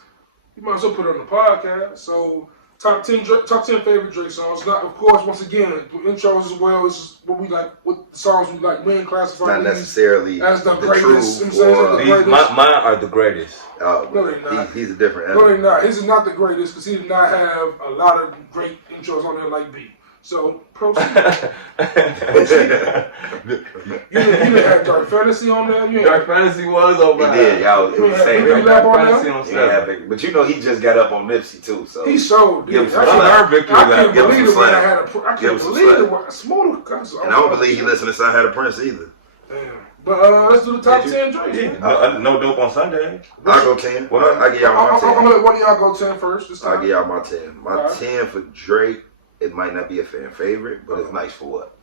You might as well put it on the podcast. So. Top 10 favorite Drake songs. Not, of course, once again, the intros as well. This is what we like. What the songs we like. We ain't classifying not necessarily as the greatest. Mine are the greatest. Oh, no, they're not. He's a different. No, they're not. His is not the greatest because he did not have a lot of great intros on there like B. So proceed. You didn't have Dark Fantasy on there. Dark Fantasy was over. He did, y'all. It was the same. Dark Fantasy on there. But you know, he just got up on Nipsey too. So he showed. Give him some I can't Give him believe some slack. I can't believe it. Smooda. And I don't believe he listened to Son Had a Prince either. Damn. But let's do the top 10 Drake. No dope on Sunday. I'll go 10. I'll give y'all my 10. I'm gonna let one of y'all go 10 first. This time. I'll give y'all my 10. My 10 for Drake. It might not be a fan favorite, but it's nice for what?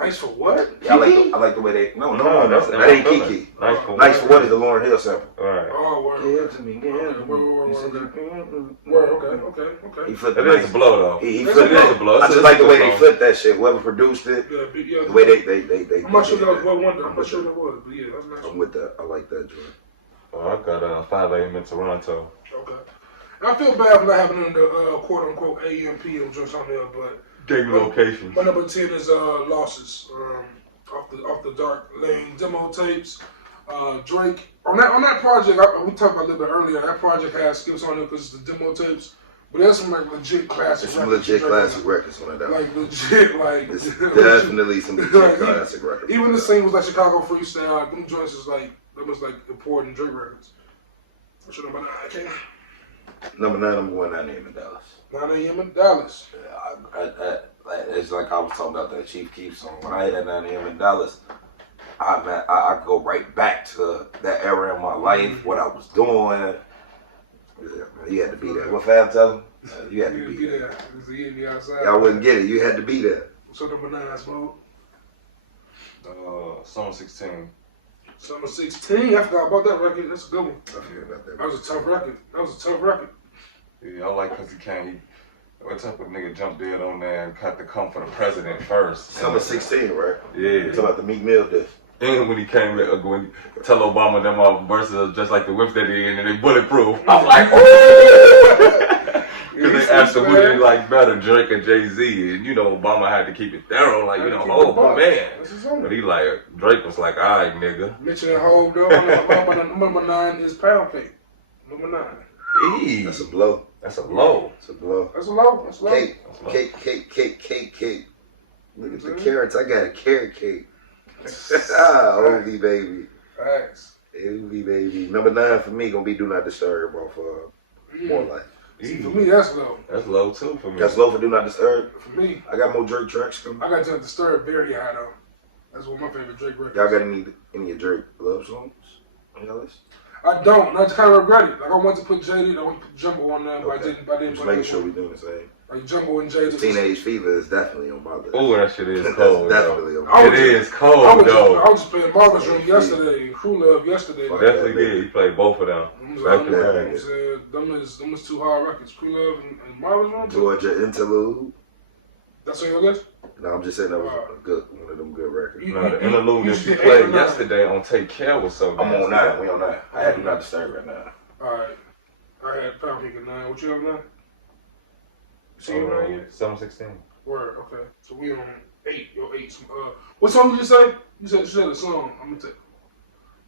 Nice for what? Yeah, I like the way they. No, that ain't Kiki. Nice for what is the Lauryn Hill sample? Alright. Oh, word. Give to me, Okay. He flipped it. It is a blow though. He flipped it. I just like the way they flipped that shit. Whoever produced it, the way they. I'm not sure that was well wonder. I'm not sure that was, but yeah, that's nice. I'm with that. I like that joint. Oh, I got 5 a.m. in Toronto. Okay. I feel bad for not having the quote unquote AM PM joints on there, but Game locations. My number 10 is Losses off the Dark Lane demo tapes. Drake on that project. We talked about a little bit earlier. That project has skips on it because it's the demo tapes. But there's some like legit classic. Some legit classic records on that. Like legit, like it's definitely some legit classic records. Even the singles like Chicago Freestyle, them joints is like them was like important Drake records. What's your number 9? Number 9, I'm going 9 a.m. in Dallas. 9 a.m. in Dallas. Yeah, it's like I was talking about that Chief Keef song. When I had 9 a.m. in Dallas, I go right back to that era in my life, what I was doing. Yeah, you had to be there. What Fab tell him? You had to be there. Y'all wouldn't get it. You had to be there. So number 9, Smooth. Summer 16. Summer 16. I forgot about that record. That's a good one. I forgot about that. That was a tough record. Yeah, I like because he can't. What type of nigga jumped dead on there and cut the come for the president first? Summer 16, right? Yeah. Talking about the Meek Mill disc. And when he came, when tell Obama them off versus just like the whip that they in and they bulletproof. I'm like, ooh! Because they asked him who they like better, Drake or Jay-Z, and you know Obama had to keep it thorough, like my man. But he like Drake was like, all right, nigga. Mentioning Hov though, number 9 is Pound Cake. Number 9. That's a blow. That's a low. That's a blow. That's a low. Cake. Look at the carrots. I got a carrot cake. Holy baby. Thanks. Holy baby. Number 9 for me gonna be Do Not Disturb off More Life. See, for me, that's low. That's low too for me. That's low for Do Not Disturb? For me. I got more Drake tracks coming. I got Do Not Disturb very high though. That's one of my favorite Drake records. Y'all got any of Drake love songs on your list? I don't. I just kind of regret it. Like I wanted to put Jaded, I wanted to put Jumbo on there, but I didn't. Just making sure we doing the same. Like Jungle and Jada. Teenage Fever is definitely on my list. Oh, that shit is cold. Definitely on my list. It is cold, though. I was just playing Marvin's Room yesterday, Crew Love yesterday. Definitely did. He played both of them. Back to back. Them is two hard records. Crew Love and Marvin's Room. Georgia Interlude. That's on your list? No, I'm just saying that was one of them good records. No, the interlude that you played yesterday on Take Care was so good. I'm on 9. We on 9. I had Do Not Disturb right now. Alright. I had Pound Cake at 9. What you have 9? See you 9 yet? 716. Word, okay. So we on 8. Your 8. What song did you say? You said a song. I'm gonna take.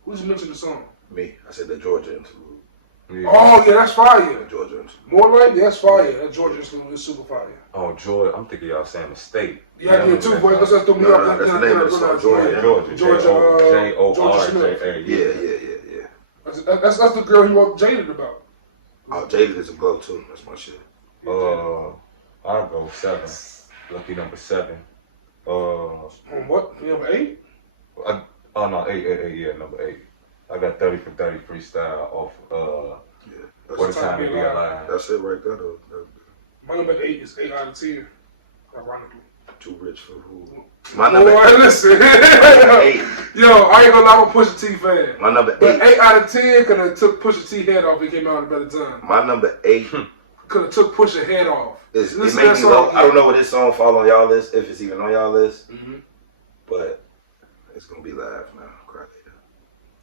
Who just mentioned the song? Me. I said the Georgia Interlude. Yeah. Oh, yeah, that's fire. Georgia Interlude. More like that's fire. That Georgia Interlude is super fire. Oh, Georgia. I'm thinking y'all saying the state. Yeah, I did too, boy. That's threw me off. That's the name of the song. Georgia. Georgia. Yeah. That's the girl he wrote Jaded about. Oh, Jaded is a glow too. That's my shit. I'll go 7. Lucky number 7. What? Number 8? Oh no, 8. Yeah, number 8. I got 30 for 30 freestyle off. What a time to be alive. That's it right there, though. My number 8 is 8 out of 10. Ironically. Too rich for who? My number 8. Listen. 8. Yo, I ain't gonna lie, I'm a Pusha T fan. My number 8. But 8 out of 10 could have took Pusha T head off. It came out at a better time. My number 8 could have took Pusha head off. It made me low. I don't know what this song fall on y'all list, if it's even on y'all list. But it's gonna be live now. Cry later.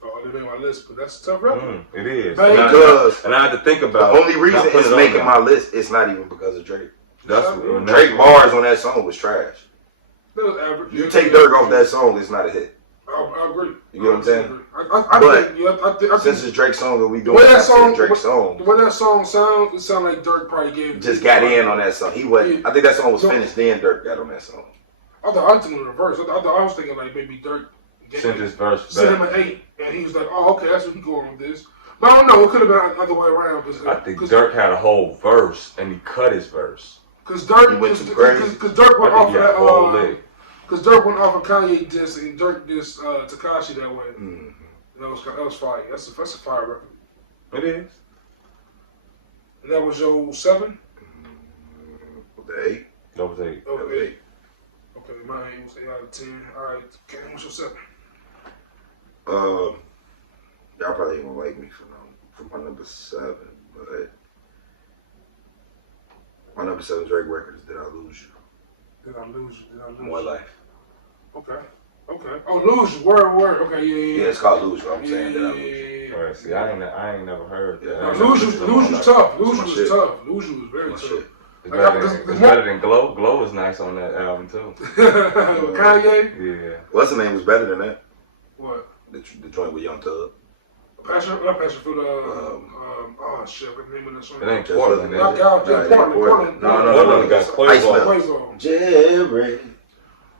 Oh, it made my list, but that's a tough record. It is. Because and I had to think about the only reason it's making my list. It's not even because of Drake. Drake bars on that song was trash. That was average. You take Dirk off that song, it's not a hit. I agree. You know what I'm saying? I since it's Drake's song that we doing, Drake's song. The way that song sounds, it sounds like Dirk probably gave. Just got in on that song. He wasn't. I think that song was finished. Then Dirk got on that song. I was thinking the reverse. I was thinking like maybe Dirk sent his verse. Sent him an 8, and he was like, "Oh, okay, that's what he going with this." But I don't know. It could have been the other way around. I think Dirk had a whole verse, and he cut his verse. Because Dirk went off of that. Because Dirk went off of Kanye diss, and Dirk dissed Tekashi that way. Mm-hmm. That was fire. That's a fire record. It is. And that was your 7? The 8. That was 8. Oh, 8. Okay, mine was 8 out of 10. All right, okay, what's your 7? Y'all probably ain't gonna like me for my number 7, but my number 7 Drake record is Did I Lose You? Did I lose you? More Life. Okay. Oh, Lose You. Word. Okay, yeah. Yeah, it's called Lose You. I'm saying Did I Lose You. All right, see, I ain't never heard that. Yeah, Lose You's tough. Lose You was tough. Lose You was very tough. It's better than Glow. Glow is nice on that album too. Kanye? Yeah. What's the name was better than that? What? The joint with Young Thug. Passion for the oh shit, what's the name of that song? It ain't Portland. Portland. No, Portland got Quavo. Jerry.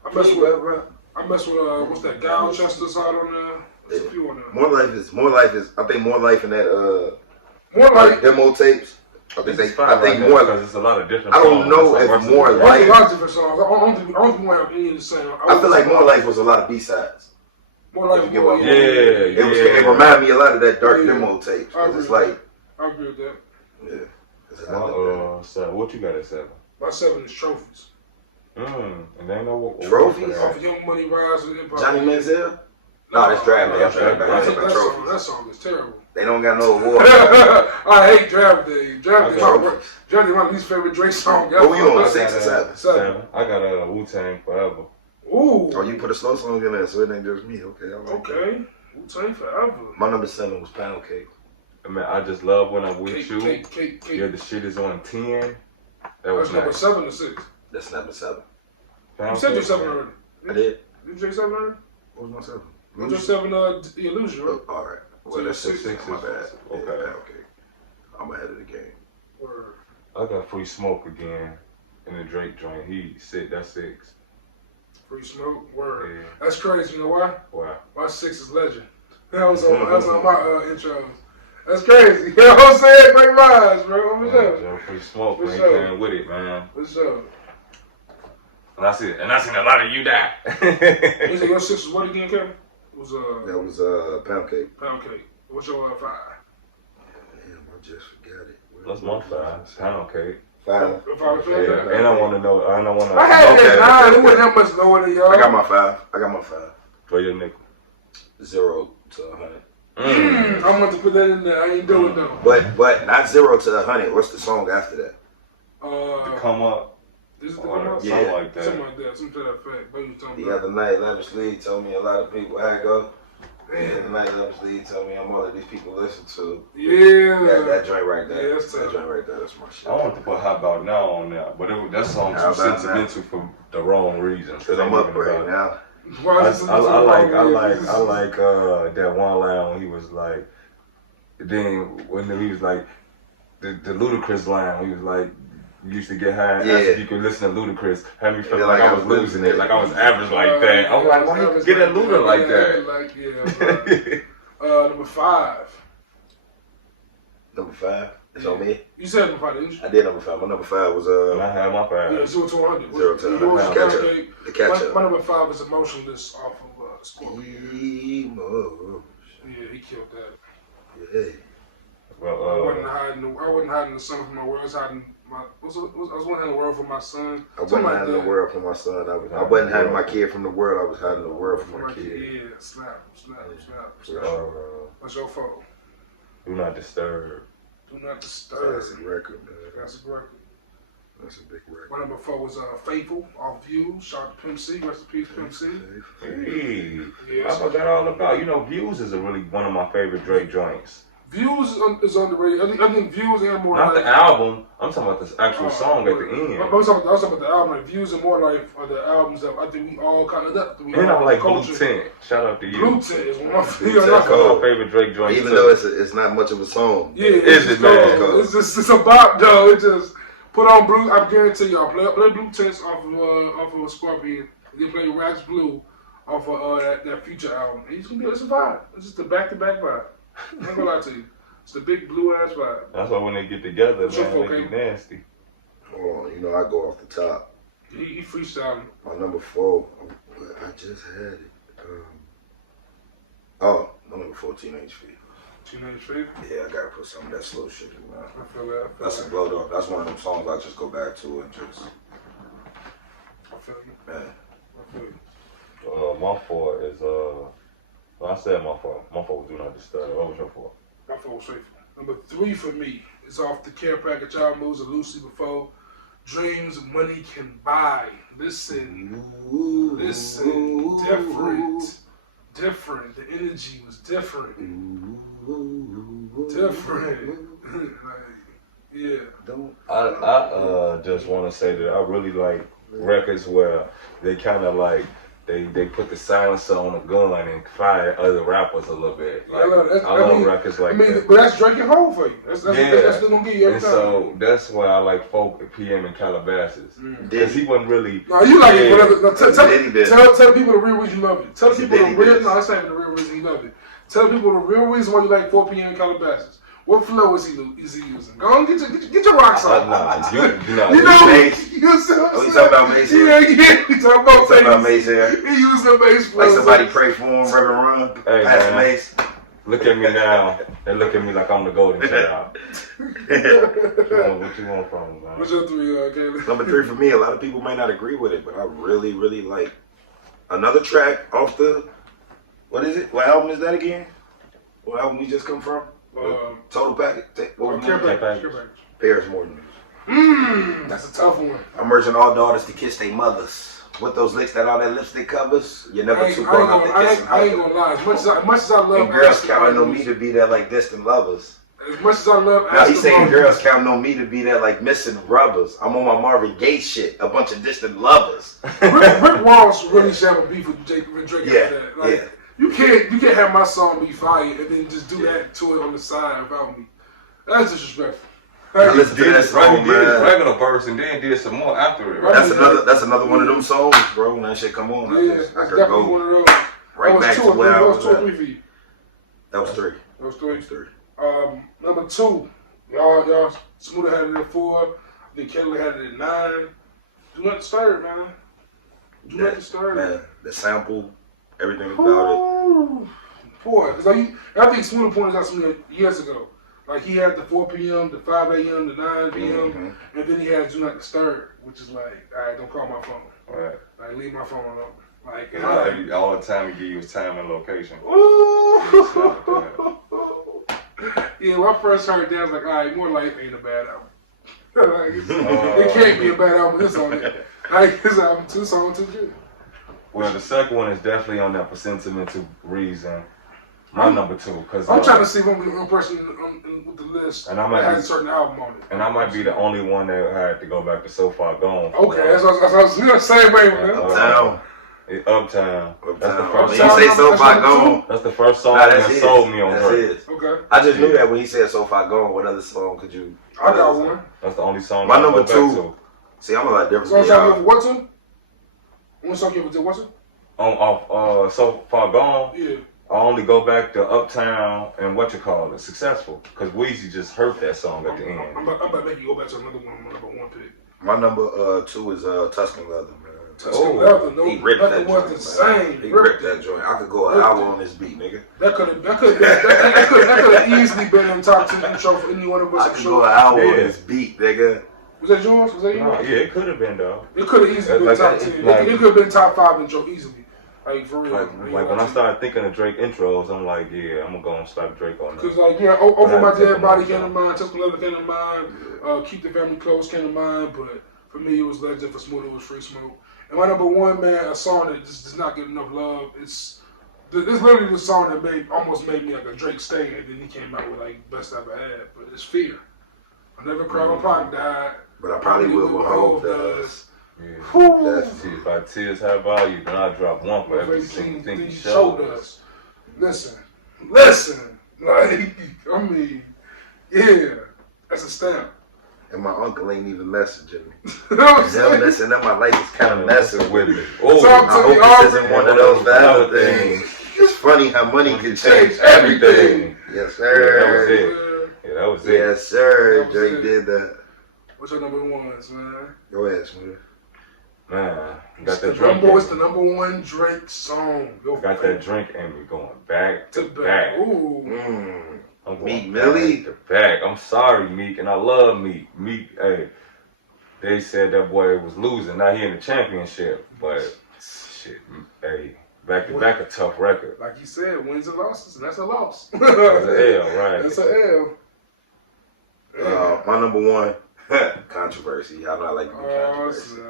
I mess with what's that? Gal Chester's out on there. There's a few on there. More life is. I think More Life in that More Life demo tapes. I think more because it's a lot of different. I don't know if More Life. A lot of different songs. I don't think we have any of the same. I feel like More Life was a lot of B-sides. More Life. It reminded me a lot of that dark demo tapes. It's like. I agree with that. Yeah. So what you got at 7? My 7 is Trophies. And they know what Trophies? Off Young Money Rise and Empire. Johnny Manziel? No, that's Draft Day. That song is terrible. They don't got no award. I hate Draft Day. Draft Day is my least favorite Drake song. What we on? 6 or 7? I got Wu-Tang Forever. Ooh. Oh, you put a slow song in there, so it ain't just me. Okay. Okay. Wu-Tang Forever. My number 7 was Pound Cake. I mean, I just love when I'm with you. Cake. Yeah, the shit is on 10. That's number 7 or 6? That's number 7. You said your 7 already. I did. You say 7 already? What was my 7? What's your 7 Illusion, right? All right. Well, So that's 6. My bad. Okay. Okay. I'm ahead of the game. Word. I got Free Smoke again in the Drake joint. That's 6. Free Smoke, word. Yeah. That's crazy. You know why? Wow. My 6 is Legend. That was on my intros. That's crazy. You know what I'm saying? Great vibes, bro. For sure. Free Smoke, For man. sure. Playing with it, man. For sure. And I seen a lot of you die. You said your 6 was what again, Kevin? That was Pound Cake. Pound Cake. What's your 5? Damn, I just forgot it. That's my 5. Pound Cake. 5. Yeah, and I want to know. I had it at 9. It wasn't that much lower than y'all. I got my 5. For your nickel. 0 to 100. I want to put that in there. I ain't doing though. But not 0 to 100. What's the song after that? To Come Up. This is the Come Up? Something like that. Something like that. Some to that fact. What you talking The about? other night, Lavish Lee told me a lot of people had go. The other night, Lavish Lee told me I'm all of these people listen to. Yeah. That joint right there. Yeah, that's that tough. joint right there. That's my shit. I want to put How About Now on there, but that song How too About sentimental for the wrong reasons. Because I'm up right now. I like that one line when he was like, then when he was like, the Ludacris line when he was like, you used to get high after you could listen to Ludacris, had me feel like I was losing it, like I was average like that. I'm like, why you get at Luda like that? Number 5. Number 5? It's on me? You said number 5, didn't you? I did number 5. My number 5 was I had my 5. Yeah, 0 to 100. 0 to 100. The catch up. My number 5 is Emotionless off of Scorpion. Yeah, he killed that. Yeah. Well, I wasn't hiding the sun from my world. I was hiding I was hiding the world from my son. I wasn't hiding the world from my son. I wasn't hiding my kid from the world. I was hiding the world from my kid. Yeah, snap. That's your fault. Do Not Disturb. Do Not Disturb. Classic record, man. Classic record. That's a big record. My number 4 was Faithful off Views. Shout out to Pimp C. Rest in peace, Pimp C. Hey, Yeah, that's what that all about. You know, Views is really one of my favorite Drake joints. Views is underrated. I think Views and More Not Life. the album. I'm talking about this actual song at the end. I was talking about the album. Like, Views and More Life are the albums that I think we all kind of up. And I like Blue Tint. Shout out to you. Blue Tint is one of my favorite Drake joints. Even though it's not much of a song. Yeah, it's a bop though. It just put on Blue. I guarantee y'all play Blue Tints off of Scorpion. They play Wax Blue off of that Future album. And it's gonna be a vibe. It's just a back-to-back vibe. I'm not gonna lie to you. It's the big blue ass vibe. That's why when they get together, man, they get nasty. Hold on, I go off the top. He freestyling. My number 4, I just had it. My number 4, Teenage Fever. Teenage Fever? Yeah, I gotta put some of that slow shit in there. I feel that. That's a blowed up. That's one of them songs I just go back to and just. I feel you. Man. I feel you. My 4 is I said my 4. My 4 was Do Not Disturb. What was your 4? My 4 was Faithful. Number 3 for me is off the Care Package album. It was Lucy before. Dreams Money Can Buy. Listen, different. The energy was different. Yeah. I just want to say that I really like records where they kind of like they put the silencer on a gun and fire other rappers a little bit. Like, I love records like that. But that's Drake and Hov for you. That's still gonna give you every time. So that's why I like folk PM and Calabasas. Because he wasn't really. No, you like it. No, tell the people the real reason you love it. Tell the people the real. No, that's not even the real reason you love it. Tell people the real reason why you like 4 PM and Calabasas. What flow is he using? Go on, get your rocks on. You know Mace. You talking about Mace? Yeah, we talking about Mace here. He used the Mace flow. Like somebody pray for him, Reverend Ron. Hey, Pastor Mace. Look at me now. They look at me like I'm the golden child. What you want from me, man? What's your 3, Caleb? Number 3 for me, a lot of people may not agree with it, but I really, really like another track off the, what is it? What album is that again? What album we just come from? Total Package? Care Package. Paris Morton. That's a tough one. I'm urging all daughters to kiss their mothers. With those licks that all that lipstick covers, you're never too grown up to kiss them. I ain't gonna lie. As much as I love and girls counting on me to be there like distant lovers. As much as I love now he's saying girls counting on me to be there like missing rubbers. I'm on my Marvin Gaye shit. A bunch of distant lovers. Rick Ross really should have a beef with Drake after that. Like, you can't have my song be fire and then just do that to it on the side without me. That's disrespectful. Now listen to that song, man. Regular verse and then did some more after it. Right? That's another one of them songs, bro. When that shit come on, yeah, that's definitely one of those. Right back to where I was. That was 2 or 3 for you. That was 3. That was 3. Number 2, y'all Smooda had it at 4. Then Kelly had it at 9. Do not disturb, man. Do not disturb. Man, the sample, everything about it. Boy, because I think Smooda pointed out to me years ago. Like he had the 4 p.m., the 5 a.m., the 9 p.m., and then he had Do Not Disturb, which is like, all right, don't call my phone. Right. Like leave my phone alone. Like all the time he give you his time and location. Ooh. Yeah, when I first heard that, I was like, all right, More Life ain't a bad album. Like, it can't be a bad album. This on it. Like his album, 2 songs, 2 good. Well, the second one is definitely on that for sentimental reason. My number 2, because I'm trying to see when we one person with the list and I might has be, a certain album on it. And I might be the only one that had to go back to So Far Gone. Okay, that's what I was the same way, man. Uptown. That's the first song. When you say So Far Gone, that's the first song that sold me on her. Okay. I just knew that when he said So Far Gone. What other song could you? I got one. That's the only song. My number 2. See, I'm a lot different. So song you ever what to? One song you ever did what to? On So Far Gone. Yeah. I only go back to Uptown and Successful, because Weezy just hurt that song at the end. I'm about to make you go back to another one, my number 1 pick. My number 2 is Tuscan Leather, man. Tuscan Leather, no, he ripped that joint, the same. He ripped that joint. I could go an hour on this beat, nigga. That could have easily been in top 10 intro for any one of us. I could go an hour on this beat, nigga. Was that yours? Was that yours? No, yeah, it could have been though. It could have easily been top 10. It could have been top 5 intro easily. Like for real. Like when I started thinking of Drake intros, I'm like, yeah, I'm gonna go and slap Drake on that. Cause like Over My Dead Body came to mind, Tuscan Leather came to mind, Keep the Family Close came to mind, but for me it was Legend, for Smooda it was Free Smoke. And my number 1, man, a song that just does not get enough love. It's literally the song that almost made me like a Drake stan, and then he came out with like Best I Ever Had. But it's Fear. I never cried when Pac died. But I probably will when Hov does. Yeah. That's if our tears have value, then I'll drop one for every single thing he showed us. Listen. Like, I mean, yeah, that's a stamp. And my uncle ain't even messaging me. You know what I'm saying? Messing up my life is kind of messing with me. Oh, I hope this isn't one of those valid things. It's funny how money can change everything. Yes, sir. Yeah, that was it. Yes, sir. Drake did that. What's your number 1s, man? Go ahead, Smooda. Man, it's the number 1 Drake song. Got that drink and we going back to back. Ooh. I'm going Meek Millie. back to back. I'm sorry, Meek, and I love Meek. Meek, hey, they said that boy was losing. Now he in the championship, but shit, hey, back to back a tough record. Like you said, wins and losses, and that's a loss. That's an L, right? That's an L. My number 1, controversy. Y'all know I like to do controversy.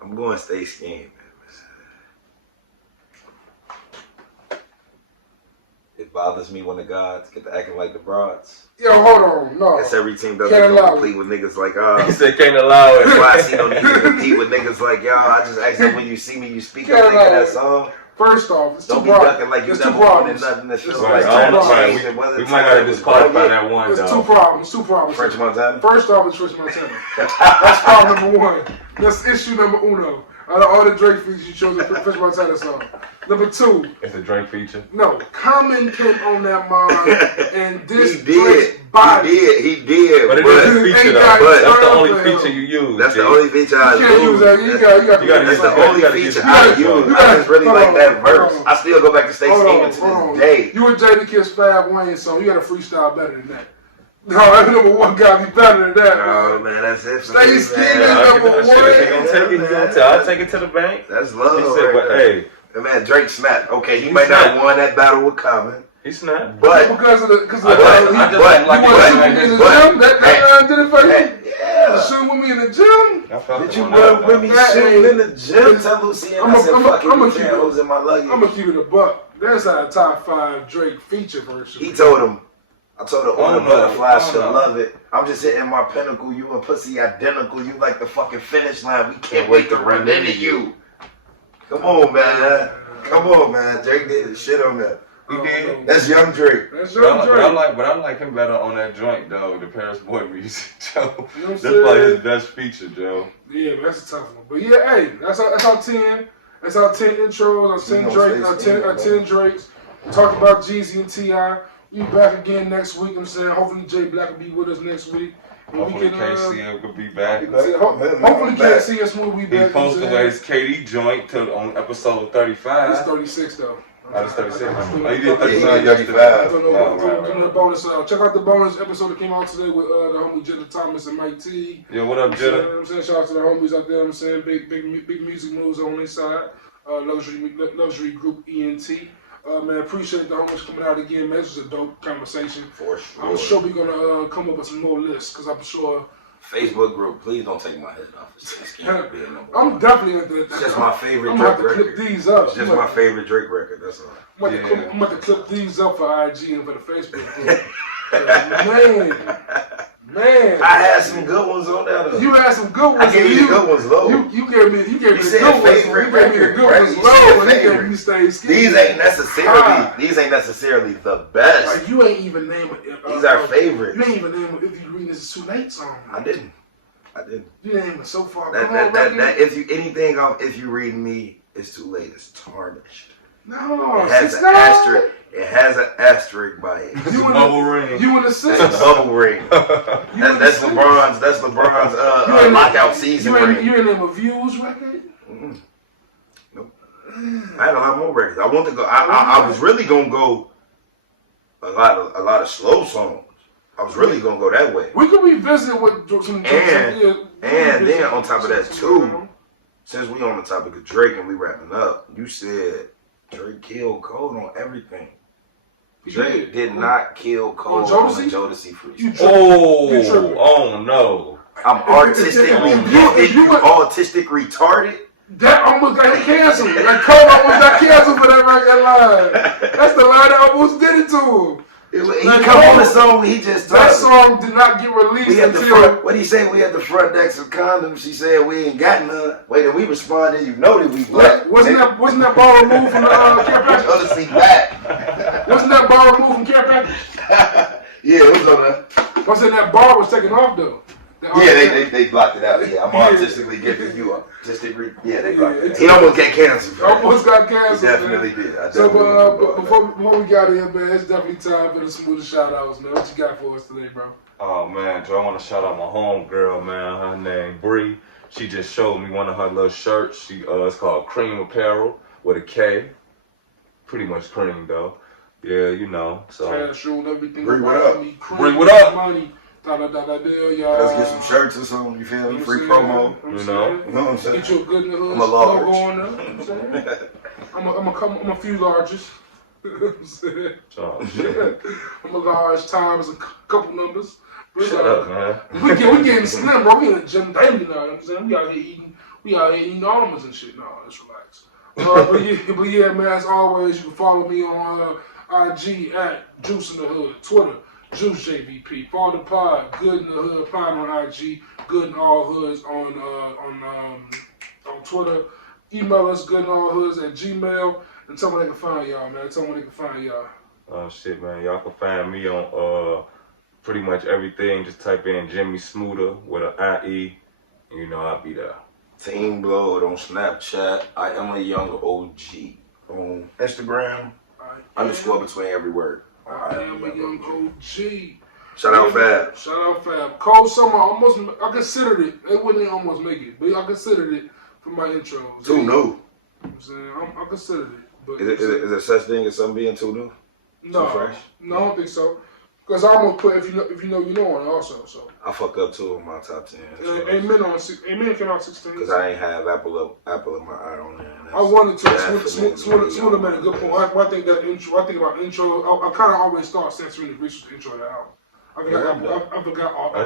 I'm going to stay Schemin. It bothers me when the gods get to acting like the broads. Yo, hold on, no. That's every team doesn't compete with niggas like He said can't allow it. That's why I see no need to compete with niggas like y'all. I just ask them when you see me, you speak up, nigga, that song. First off, it's don't too be broad. ducking like you it's never wanted nothing that feels like we might gotta disqualify that one though. It's two problems. French Montana? First off, it's French Montana. That's problem number 1. That's issue number 1. Out of all the Drake features, you chose a French Montana song. Number 2. It's a Drake feature? No. Common came on that mind and this He did. But it is a feature though. That's the only feature you use. That's the only feature I use. That's the only feature I use. I just really like that verse. I still go back to Stay Schemin to this day. You and Jada Kiss Fab Wayne song, you got a freestyle better than that. No, that number 1 gotta be better than that. Oh man, that's it. Stay Schemin number 1. I'll take it to the bank. That's love. He said, but hey. Man, Drake snapped. Okay, he might not have won that battle with Common. He snapped. But because of the but that did it for you. Yeah. Shooting with me in the gym. Did you run with me shooting in the gym? Tell Lucy and I said fucking candles in my luggage. I'm gonna keep it a buck. That's our top 5 Drake feature version. He told him. I told her all the butterflies should love it. I'm just hitting my pinnacle. You and pussy identical. You like the fucking finish line. We can't wait to run into you. Come on, man. Come on, man. Drake did his shit on that. He did. That's young Drake. That's young Drake. But I like him better on that joint, though. The Paris Boy music, Joe. You know that's like his best feature, Joe. Yeah, but that's a tough one. But yeah, hey, that's our 10. That's our 10 intros. Our 10 Drake. Our 10 Drakes. We talked about Jeezy and T.I. We back again next week. I'm saying hopefully Jay Black will be with us next week. Hopefully KC will be back. Hopefully KC and Smooda will be back. He posted his KD joint on episode 35. It's 36 though. I was 36. Oh, you did Yeah, 39 35. yesterday. Doing the bonus. Check out the bonus episode that came out today with the homie Jimmie Thomas and Mike T. Yeah, what up, Jimmie? I'm saying, shout out to the homies out there. I'm saying big music moves on their side. Luxury group ENT. Man, appreciate the homies coming out again. Man, this was a dope conversation. For sure. I'm sure we're gonna come up with some more lists because I'm sure. Facebook group, please don't take my head off. I'm definitely at the. It's just my favorite I'm Drake gonna have to record. clip these up. It's just my favorite Drake record. That's all. I'm about to clip these up for IG and for the Facebook group. Man. I had some good ones on there though. You had some good ones. I gave you the good ones low. You gave me the good ones. You gave me the good ones low. And you gave me Stay Skinny. These ain't necessarily the best. Like you ain't even name it. These are favorites. You ain't even name it If You Read This Is Too Late song. I didn't. You didn't even so far. If you read me, it's too late. It's tarnished. No, it has an asterisk. It has an asterisk by it. It's a bubble ring. You in the six? It's a bubble ring. That's LeBron's. That's LeBron's lockout season ring. You in them Views record? Mm-hmm. Nope. I had a lot more records. I want to go. I was really gonna go a lot of slow songs. I was really gonna go that way. We could revisit with some. And then on top of that too, since we on the topic of Drake and we wrapping up, you said Drake killed Cole on everything. Drake did not kill Cole on the Jodeci freestyle. Oh no! I'm artistic. You autistic retarded. That almost got canceled. Like Cole almost got canceled for that record line. That's the line that almost did it to him. He come on the song. He just that song did not get released until. What he say? We had the front decks of condoms. She said we ain't got none. Wait, and we responded. You know that we black. Wasn't that ball removed from the care package? Jodeci back. Wasn't that ball removed from care package? Yeah, it was on there. I said that bar was taken off though. Yeah, they blocked it out. Yeah, I'm artistically gifted. You artistic. Yeah, they blocked it out. He almost got canceled. Almost got canceled. He definitely did. So, before we got in, man, it's definitely time for the Smooda shout outs, man. What you got for us today, bro? Oh, man, Joe, I want to shout out my homegirl, man. Her name, Bree. She just showed me one of her little shirts. It's called Cream Apparel with a K. Pretty much cream, though. Yeah, you know. So. Cash roll, everything. Bree, what up? Bree, what up? Money. Let's get some shirts or something, you feel me? Free promo. You know what I'm saying? Get you a good nigga logo on there. You know what I'm saying? I'm a few larges. Oh, shit. I'm a large times a couple numbers. Shut up, man. We getting slim, bro. We in the gym daily now. You know what I'm saying? We out here eating almonds and shit. No, let's relax. But yeah, man, as always, you can follow me on IG at Juice in the Hood, Twitter. Juice JVP. Follow the pod, Good in the Hood pod on IG, Good in All Hoods on Twitter. Email us goodinallhoods@gmail and tell me they can find y'all, man. Tell me they can find y'all. Oh shit, man. Y'all can find me on pretty much everything. Just type in Jimmie Smooda with an IE, and you know I'll be there. Team Blood on Snapchat. I am a young OG on Instagram. Underscore between every word. I am a young OG. Shout out Fab. Shout out Fab. Cold Summer, I considered it. It wouldn't almost make it, but I considered it for my intros. Too new. You know what I'm saying? I considered it. But is there such thing as something being too new? No. Too fresh? No, I don't think so. Because I almost put if you know on it also. So I fucked up 2 of my top 10. Amen came out 16. Because I ain't have Apple in my eye on there. I wanted to. Smooda made a good point. I think that intro. I think about intro. I kind of always start censoring the Reese's intro to the album. I forgot all I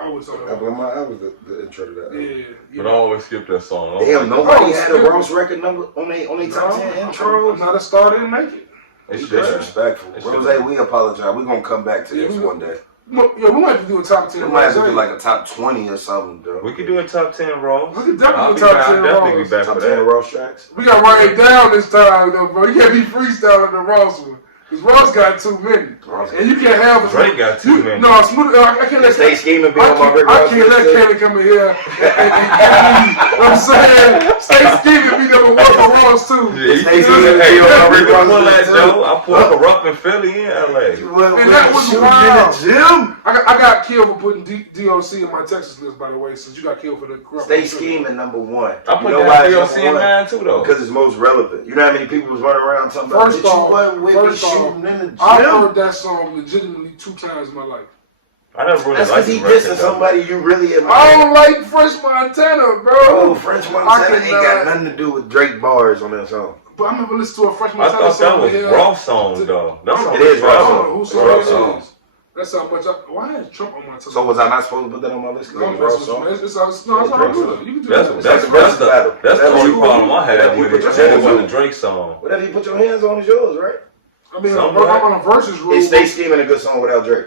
always thought Apple in my eye was the intro to that album. Yeah. But I always skip that song. Damn, nobody had a Ross record number on they top 10 intros. Not a star didn't make it. It's disrespectful. Rose, we apologize. We're going to come back to this one day. Yeah, we might have to do a top 10. We might have to do like a top 20 or something, though. We could do a top 10 Raw. We could definitely do a top 10 Raw. Definitely be back top for 10 that. Ross tracks. We got to write it down this time, though, bro. You can't be freestyling the Ross one. Because Ross got too many. And you can't have Drake got too many. No, Smooda, I can't let Stay Schemin be on my regular. I can't let Kelly come in here I'm saying, Stay Scheming be number one for Ross too. Yeah, Stay Scheming. hey, yo, I pulled Corrupt in Philly in LA. And that was wild. Jim. I got killed for putting DOC in my Texas list, by the way, since you got killed for the Corrupt. Stay Scheming number one. I put that DOC in mine too, though. Because it's most relevant. You know how many people was running around talking about First off, I've heard that song legitimately 2 times in my life. I never really That's liked because he the dissing somebody you really admire. I don't like French Montana, bro. Oh, French Montana ain't got nothing to do with Drake bars on that song. But I'm gonna listen to a French I Montana thought song. that was Ross song, though. That song It is Ross song. Who It's song Ross it song. is? That's how much. Why is Trump on my television? So was I not supposed to put that on my list? Because it was Ross song? It's all good. You can do that. That's the only problem I had with it. It wasn't a Drake song. Whatever you put your hands on is yours, right? I mean, I'm on a Verzuz rule. Is Stay Scheming a good song without Drake?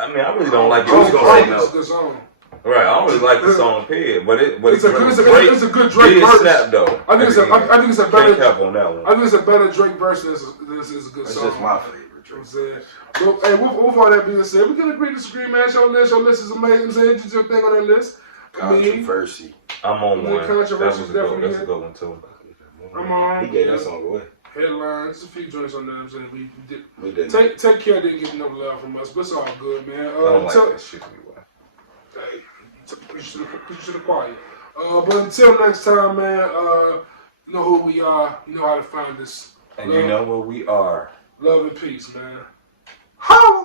I mean, I really don't like it. Who's gonna say no? It's a good song. Right, I don't really like the song, period. But it's a good Drake verse. Snap, though. I think it's a better. Cap on that one. I think it's a better Drake verse than this is a good song. That's just my favorite Drake. Well, hey, with all that being said, we can agree to disagree, man. Your list is amazing. Say you your thing on that list. Controversy. I'm on one. That's a good one too. I'm on. He gave that song away. Headlines, a few joints on that. I'm saying We did. Take Care didn't get enough love from us, but it's all good, man. I don't like that shit anyway. Hey, you should have quiet. But until next time, man. You know who we are. You know how to find us. And you know where we are. Love and peace, man. Holla!